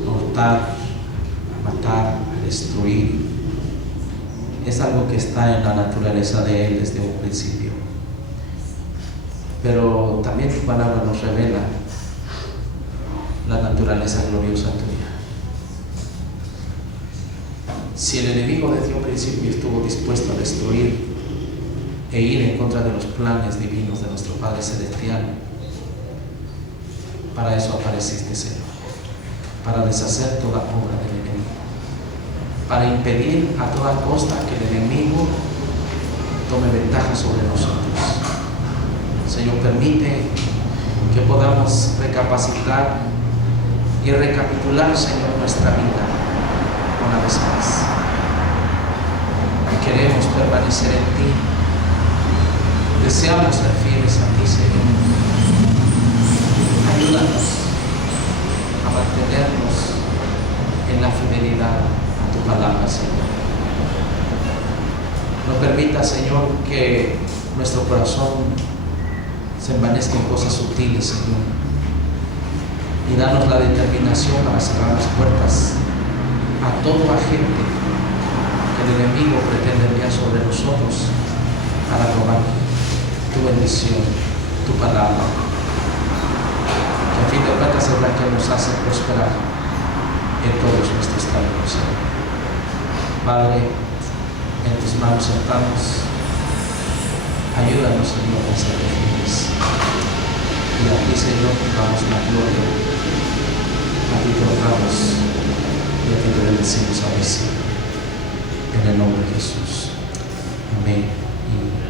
a hurtar, a matar, a destruir. Es algo que está en la naturaleza de Él desde un principio. Pero también tu palabra nos revela la naturaleza gloriosa tuya. Si el enemigo desde un principio estuvo dispuesto a destruir e ir en contra de los planes divinos de nuestro Padre Celestial, para eso apareciste, Señor, para deshacer toda obra del enemigo, para impedir a toda costa que el enemigo tome ventaja sobre nosotros. Señor, permite que podamos recapacitar y recapitular, Señor, nuestra vida una vez más. Y queremos permanecer en ti. Deseamos ser fieles a ti, Señor. Ayúdanos a mantenernos en la fidelidad a tu palabra, Señor. No permita, Señor, que nuestro corazón se envanezca en cosas sutiles, Señor. Y danos la determinación para cerrar las puertas a todo agente que el enemigo pretende enviar sobre nosotros para robar tu bendición, tu palabra, que a fin de cuentas es la que nos hace prosperar en todos nuestros caminos. Padre, en tus manos estamos. Ayúdanos, Señor, a ser fieles. Y a ti, Señor, te damos la gloria. A ti te honramos y a ti te bendecimos a veces. En el nombre de Jesús. Amén. Y